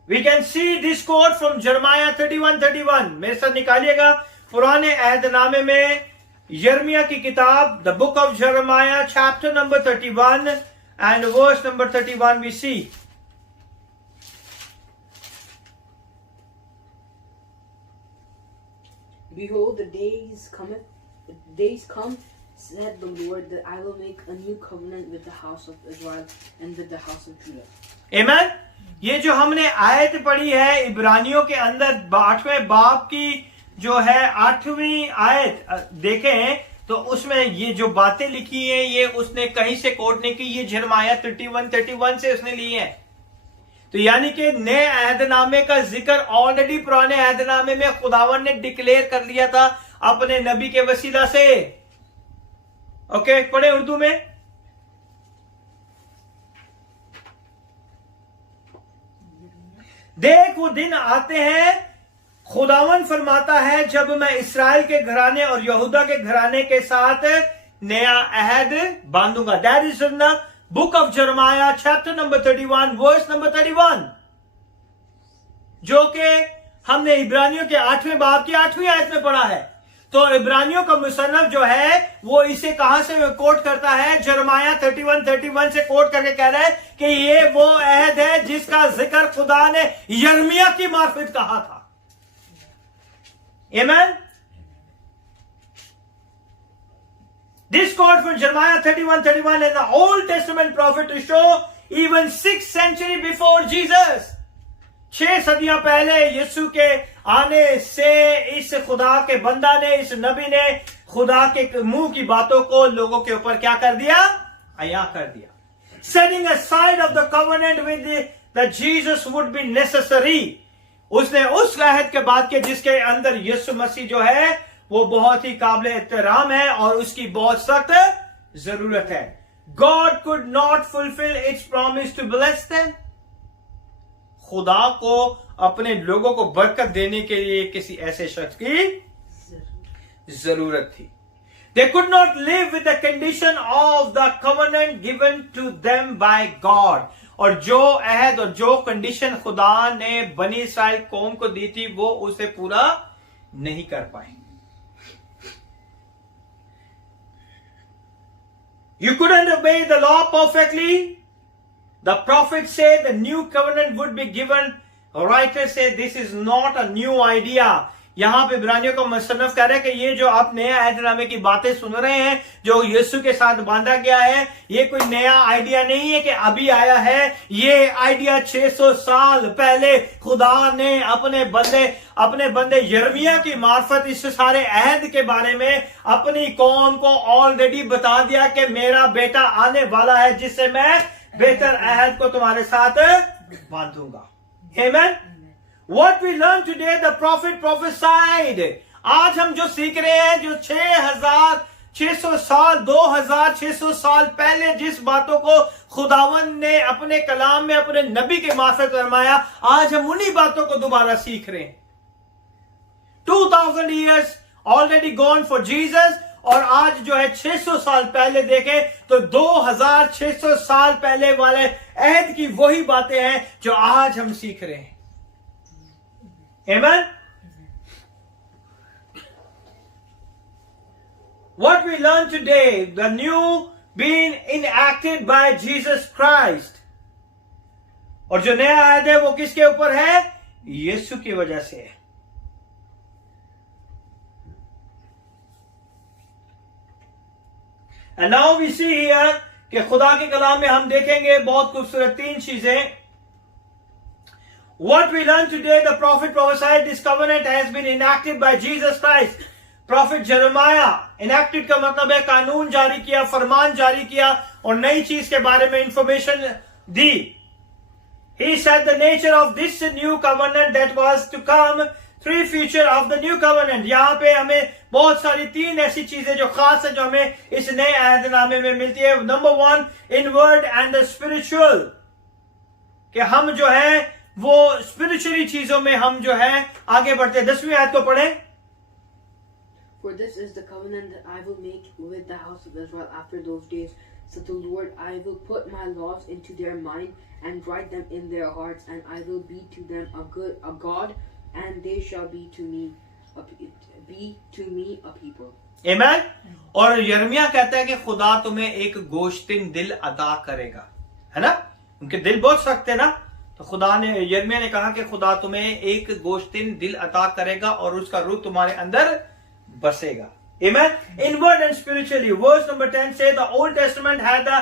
We can see this quote from Jeremiah 31:31. मेरे साथ निकालिएगा, पुराने अहदनामे में यिर्मयाह की किताब, the book of Jeremiah, chapter number 31 and verse number 31 we see. Behold, the days come, said the Lord, that I will make a new covenant with the house of Israel and with the house of Judah. Amen. ये जो हमने आयत पढ़ी है इब्रानियों के अंदर 8वें बाब की जो है 8वीं आयत देखें तो उसमें ये जो बातें लिखी हैं ये उसने कहीं से कोट नहीं की, ये यिर्मयाह 31 से उसने ली है। तो यानी कि नए अहदनामे का जिक्र ऑलरेडी पुराने अहदनामे में खुदावन ने डिक्लेयर कर लिया था अपने नबी के वसीला से। ओके, पढ़े उर्दू में। देख वो दिन आते हैं, खुदावन फरमाता है, जब मैं इस्राएल के घराने और यहूदा के घराने के साथ नया अहद बांधूंगा। That is in the book of Jeremiah, chapter number 31, verse number 31, जो कि हमने इब्रानियों के 8वें बाब की 8वीं आयत में पढ़ा है। तो इब्रानियों का मुसन्नफ जो है वो इसे कहां से कोट करता है? Jeremiah 31 से कोट करके कह रहा है कि ये वो अहद है जिसका जिक्र खुदा ने यिर्मयाह की मार्फत कहा था। Amen. This quote from Jeremiah 31 and the Old Testament prophet to show even 6th century before Jesus, 6 सदियां पहले यीशु के आने से इस खुदा के बंदा ने, इस नबी ने खुदा के मुंह की बातों को लोगों के ऊपर क्या कर दिया? अया कर दिया। Setting aside of the covenant with that Jesus would be necessary, उसने उस अहद के बाद के जिसके अंदर यीशु मसीह जो है वो बहुत ही काबिल एहतराम है और उसकी बहुत सख्त जरूरत है। God could not fulfill its promise to bless them. खुदा को अपने लोगों को बरकत देने के लिए किसी ऐसे शख्स की जरूरत थी। They could not live with the condition of the covenant given to them by God. और जो अहद और जो कंडीशन खुदा ने बनी इस्राएल कौम को दी थी वो उसे पूरा नहीं कर पाएंगे। You couldn't obey the law perfectly. The prophet said the new covenant would be given. Writers say this is not a new idea. यहां पे इब्रानियों का मुसन्नफ कह रहा है कि ये जो आप नया अहदनामे की बातें सुन रहे हैं जो यीशु के साथ बांधा गया है, ये कोई नया आइडिया नहीं है कि अभी आया है। ये आइडिया 600 साल पहले खुदा ने अपने बंदे यिर्मयाह की मार्फत इस सारे अहद के बारे में अपनी कौम को ऑलरेडी बता दिया कि मेरा बेटा आने वाला है जिससे मैं बेहतर अहद को तुम्हारे साथ बांधूंगा। आमीन। What we learn today, the prophet prophesied. आज हम जो सीख रहे हैं, जो 2600 साल 2600 साल पहले जिस बातों को खुदावन ने अपने कलाम में अपने नबी के मार्फत फरमाया, आज हम उन्हीं बातों को दोबारा सीख रहे हैं। 2000 years already gone for Jesus, और आज जो है 600 साल पहले देखें तो 2600 साल पहले वाले अहद की वही बातें हैं जो आज हम सीख रहे हैं। Amen. What we learn today, the new being enacted by Jesus Christ. और जो नया आयत है वो किसके ऊपर है? यीशु की वजह से है। And now we see here कि खुदा के कलाम में हम देखेंगे बहुत खूबसूरत 3 चीजें। What we learn today, the prophet prophesied this covenant has been enacted by Jesus Christ. Prophet Jeremiah enacted का मतलब है कानून जारी किया, फरमान जारी किया और नई चीज के बारे में information the. He said the nature of this new covenant that was to come, 3 features of the new covenant. यहाँ पे हमें बहुत सारी 3 ऐसी चीजें जो खास है जो हमें इस नए अहदनामे में मिलती है। Number 1, inward and the spiritual, कि हम जो है वो स्पिरिचुअली चीजों में हम जो है आगे बढ़ते हैं। 10वीं आयत को पढ़ें। For this is the covenant that I will make with the house of Israel after those days, said the Lord. I will put my laws into their mind and write them in their hearts, and I will be to them a God, and they shall be to me a people. आमीन। और यिर्मयाह कहता है कि खुदा तुम्हें एक गोश्तिन दिल अता करेगा, है ना। उनके दिल बहुत सख्त है ना, तो खुदा ने, यिर्मयाह ने कहा कि खुदा तुम्हें एक गोश्तिन दिल अता करेगा और उसका रूह तुम्हारे अंदर बसेगा। Amen. Inward and spiritually. Verse number 10 says the Old Testament had the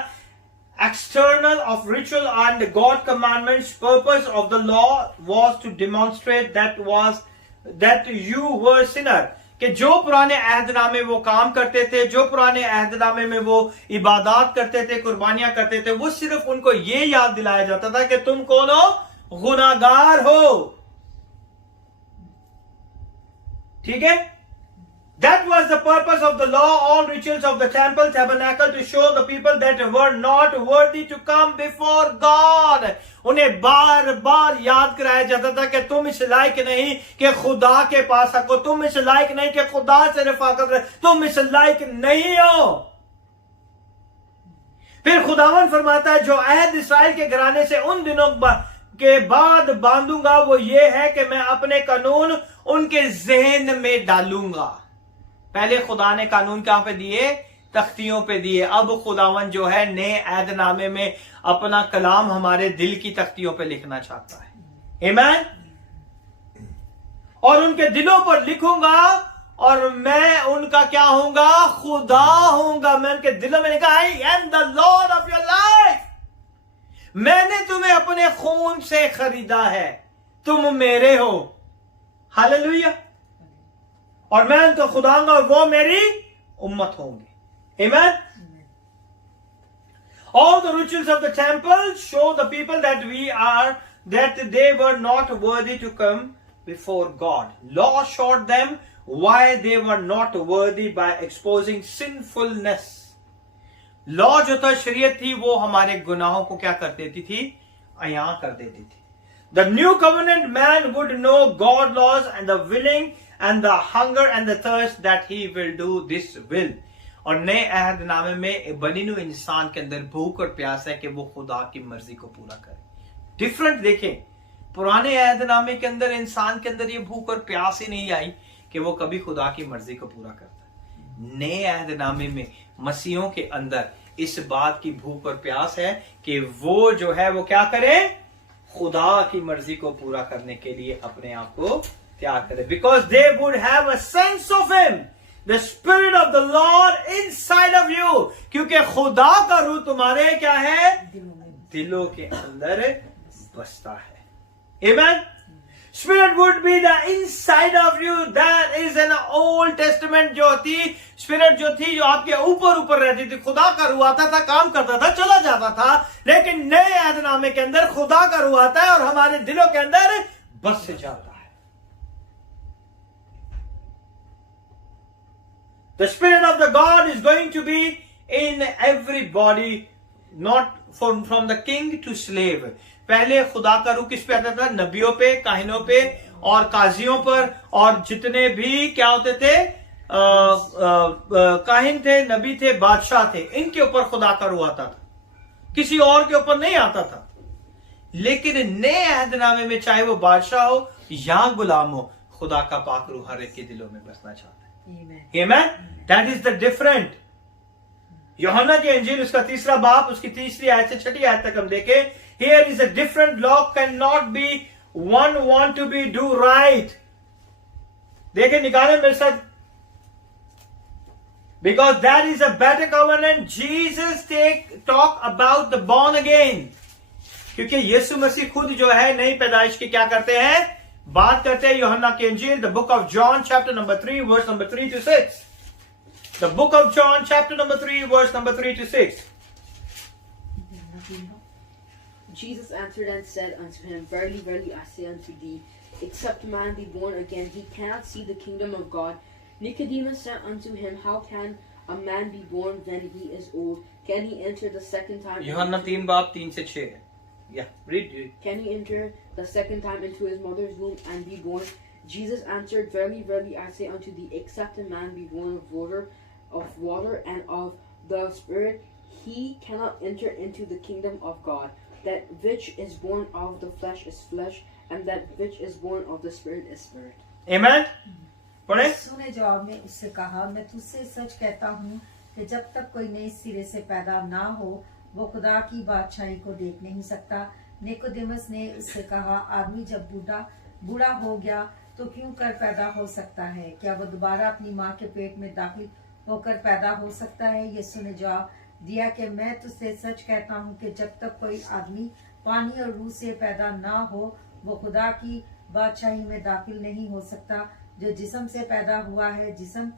external of ritual and God commandments. Purpose of the law was to demonstrate that you were sinner. कि जो पुराने अहदनामे वो काम करते थे, जो पुराने अहदनामे में वो इबादत करते थे, कुर्बानियां करते थे, वो सिर्फ उनको ये याद दिलाया जाता था कि तुम कौन हो, गुनाहगार हो। ठीक है। That was the purpose of the law, all rituals of the temple, tabernacle, to show the people that were not worthy to come before God. उन्हें बार बार याद कराया जाता था कि तुम इस लायक नहीं कि खुदा के पास आको, तुम इस लायक नहीं कि खुदा से रफाकत रहे, तुम इस लायक नहीं हो। फिर खुदावन फरमाता है जो अहद इस्राएल के घराने से उन दिनों के बाद बांधूंगा वो ये है कि मैं अपने कानून उनके जहन में डालूंगा। पहले खुदा ने कानून कहां पे दिए, तख्तियों पे दिए। अब खुदावन जो है नए अहदनामे में अपना कलाम हमारे दिल की तख्तियों पे लिखना चाहता है। आमीन। और उनके दिलों पर लिखूंगा और मैं उनका क्या होऊंगा, खुदा होऊंगा। मैं उनके दिलों में लिखा, I am the Lord of your life. मैंने तुम्हें अपने खून से खरीदा है, तुम मेरे हो। हालेलुया। और मैं उनका खुदा हूंगा और वो मेरी उम्मत होंगे। आमीन। All the rituals of the temple show the people that they were not worthy to come before God. Law showed them why they were not worthy by exposing sinfulness. Law जो था, शरीयत थी, वो हमारे गुनाहों को क्या कर देती थी, अयां कर देती थी। The new covenant man would know God laws and the willing and the hunger and the thirst that he will do this will. और नए अहदनामे में बनी हुई इंसान के अंदर भूख और प्यास है कि वो खुदा की मर्जी को पूरा करे। डिफरेंट देखें, पुराने अहदनामे के अंदर इंसान के अंदर ये भूख और प्यास ही नहीं आई कि वो कभी खुदा की मर्जी को पूरा करता। नए अहदनामे में मसीहों के अंदर इस बात की भूख और प्यास है कि वो जो है वो क्या करे, खुदा की मर्जी को पूरा करने के लिए अपने आप को तैयार करे। Because they would have a sense of him, the spirit of the Lord inside of you. क्योंकि खुदा का रूह तुम्हारे क्या है, दिलों के अंदर बसता है। आमीन। Spirit would be the inside of you. That is an Old Testament जो थी, स्पिरिट जो थी, जो आपके ऊपर ऊपर रहती थी। खुदा का रूह आता था, काम करता था, चला जाता था। लेकिन नए अहदनामे के अंदर खुदा का रूह आता है और हमारे दिलों के अंदर बस जाता है। The Spirit of the God is going to be in everybody, not from the king to slave. पहले खुदा का रूह किस पे आता था, नबियों पे, काहिनों पे और काजियों पर, और जितने भी क्या होते थे, काहिन थे, नबी थे, बादशाह थे, इनके ऊपर खुदा का रूह आता था, किसी और के ऊपर नहीं आता था। लेकिन नए अहदनामे में चाहे वो बादशाह हो या गुलाम हो, खुदा का पाक रूह हर एक के दिलों में बसना चाहता है। आमीन। That is the different. यूहन्ना की इंजील उसका 3रा बाब उसकी 3री आयत से 6ठी आयत तक हम देखें। Here is a different law, cannot be one want to be do right. देखें, निकालें मेरे साथ। Because that is a better covenant. Jesus talk about the born again. क्योंकि यीशु मसीह खुद जो है नई पैदाइश की क्या करते हैं, बात करते हैं। यूहन्ना की इंजील, the book of John chapter number 3 verse number 3 to 6. The book of John chapter number 3 verse number 3 to 6. Jesus answered and said unto him, Verily, verily, I say unto thee, except a man be born again, he cannot see the kingdom of God. Nicodemus said unto him, How can a man be born when he is old? Can he enter the second time? यूहन्ना 3 बाब 3 से 6 है। Yeah, read. Can he enter the second time into his mother's womb and be born? Jesus answered, Verily, verily, I say unto thee, except a man be born of water and of the Spirit, he cannot enter into the kingdom of God. That which is born of the flesh is flesh, and that which is born of the Spirit is spirit. Amen. पढ़े। यीशु ने जवाब में उससे कहा, मैं तुझसे सच कहता हूँ कि जब तक कोई नए सिरे से पैदा ना हो वो खुदा की बादशाही को देख नहीं सकता। निकोदेमस ने उससे कहा, आदमी जब बूढ़ा हो गया तो क्यों कर पैदा हो सकता है? क्या वो दोबारा अपनी माँ के पेट में दाखिल होकर पैदा हो सकता है? यीशु ने जवाब दिया कि मैं तुझसे सच कहता हूँ कि जब तक कोई आदमी पानी और रूह से पैदा ना हो वो खुदा की बादशाही में दाखिल नहीं हो सकता। जो जिस्म से पैदा हुआ है जिस्म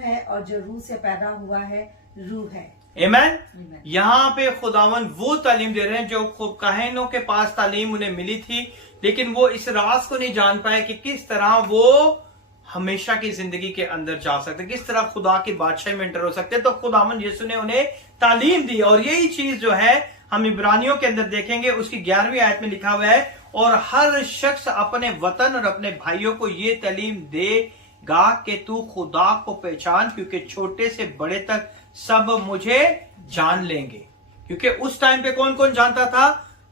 है, और जो रूह से पैदा हुआ है रूह है। आमीन। यहाँ पे खुदावन वो तालीम दे रहे हैं जो काहिनों के पास तालीम उन्हें मिली थी, लेकिन वो इस राज को नहीं जान पाए कि किस तरह वो हमेशा की जिंदगी के अंदर जा सकते, किस तरह खुदा की बादशाही में एंटर हो सकते। तो खुदावन यीशु ने उन्हें तालीम दी, और यही चीज जो है हम इब्रानियों के अंदर देखेंगे, उसकी 11वीं आयत में लिखा हुआ है, और हर शख्स अपने वतन और अपने भाइयों को ये तालीम देगा कि तू खुदा को पहचान, क्योंकि छोटे से बड़े तक सब मुझे जान लेंगे। क्योंकि उस टाइम पे कौन कौन जानता था?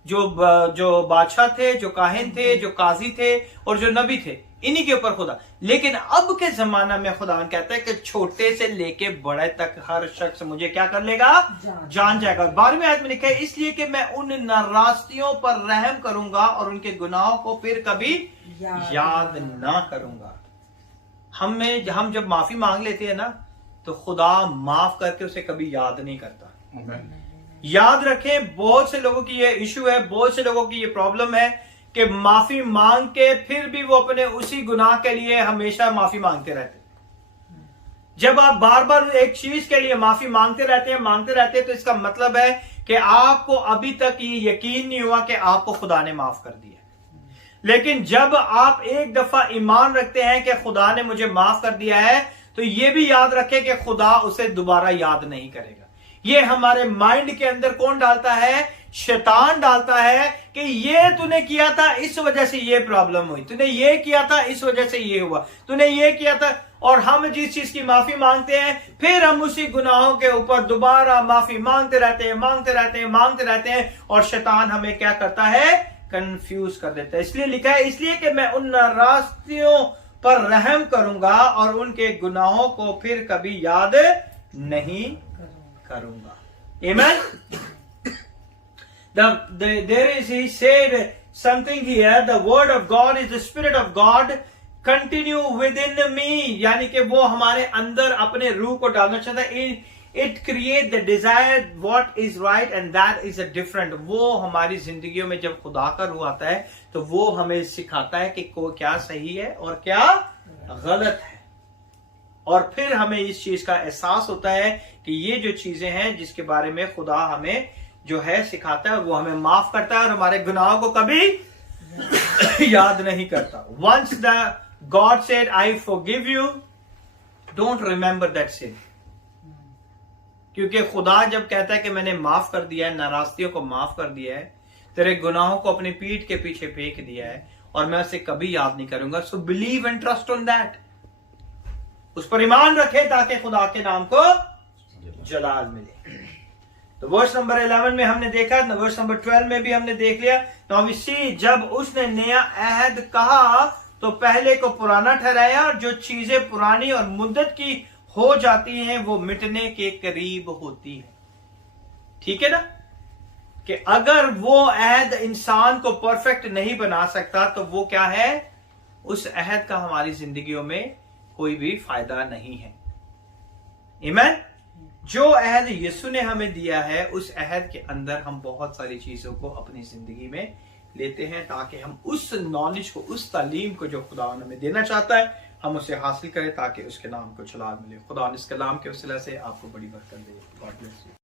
जो बादशाह थे, जो काहिन थे, जो काजी थे, और जो नबी थे, इन्हीं के ऊपर खुदा। लेकिन अब के जमाना में खुदा कहता है कि छोटे से लेके बड़े तक हर शख्स मुझे क्या कर लेगा? जान जाएगा। 12वीं आयत में लिखा है, इसलिए कि मैं उन नारास्तियों पर रहम करूंगा और उनके गुनाहों को फिर कभी याद ना करूंगा। हम जब माफी मांग लेते हैं ना, तो खुदा माफ करके उसे कभी याद नहीं करता। याद रखें, बहुत से लोगों की ये इशू है, बहुत से लोगों की ये प्रॉब्लम है कि माफी मांग के फिर भी वो अपने उसी गुनाह के लिए हमेशा माफी मांगते रहते। जब आप बार बार एक चीज के लिए माफी मांगते रहते हैं, तो इसका मतलब है कि आपको अभी तक ये यकीन नहीं हुआ कि आपको खुदा ने माफ कर दिया। लेकिन जब आप एक दफा ईमान रखते हैं कि खुदा ने मुझे माफ कर दिया है, तो ये भी याद रखें कि खुदा उसे दोबारा याद नहीं करेगा। ये हमारे माइंड के अंदर कौन डालता है? शैतान डालता है कि ये तूने किया था, इस वजह से ये प्रॉब्लम हुई, तूने ये किया था, इस वजह से ये हुआ, तूने ये किया था। और हम जिस चीज की माफी मांगते हैं, फिर हम उसी गुनाहों के ऊपर दोबारा माफी मांगते रहते हैं, और शैतान हमें क्या करता है? कंफ्यूज कर देता है। इसलिए लिखा है, इसलिए कि मैं उन नारास्तियों पर रहम करूंगा और उनके गुनाहों को फिर कभी याद नहीं करूंगा। Amen. He said something here. The word of God is the Spirit of God continue within me, यानी कि वो हमारे अंदर अपने रूह को डालना चाहता है। It create the desire what is right and that is a different. वो हमारी जिंदगियों में जब खुदा का रूह आता है, तो वो हमें सिखाता है कि क्या सही है और क्या गलत है। और फिर हमें इस चीज का एहसास होता है कि ये जो चीजें हैं जिसके बारे में खुदा हमें जो है सिखाता है, वो हमें माफ करता है और हमारे गुनाहों को कभी याद नहीं करता। Once the God said, I forgive you, don't remember that sin. क्योंकि खुदा जब कहता है कि मैंने माफ कर दिया है, नाराजगियों को माफ कर दिया है, तेरे गुनाहों को अपनी पीठ के पीछे फेंक दिया है, और मैं उसे कभी याद नहीं करूंगा। So believe and trust on that. उस पर ईमान रखे ताकि खुदा के नाम को जलाल मिले। तो वर्स नंबर 11 में हमने देखा, वर्स नंबर 12 में भी हमने देख लिया। नाउ वी सी, जब उसने नया अहद कहा तो पहले को पुराना ठहराया, और जो चीजें पुरानी और मुद्दत की हो जाती हैं वो मिटने के करीब होती है। ठीक है ना, कि अगर वो अहद इंसान को परफेक्ट नहीं बना सकता, तो वो क्या है? उस अहद का हमारी जिंदगियों में कोई भी फायदा नहीं है। आमीन। जो अहद यीशु ने हमें दिया है, उस अहद के अंदर हम बहुत सारी चीजों को अपनी जिंदगी में लेते हैं, ताकि हम उस नॉलेज को, उस तालीम को जो खुदा हमें देना चाहता है, हम उसे हासिल करें, ताकि उसके नाम को जलाल मिले। खुदा इस कलाम के वसीला से आपको बड़ी बरकत दे। God bless you.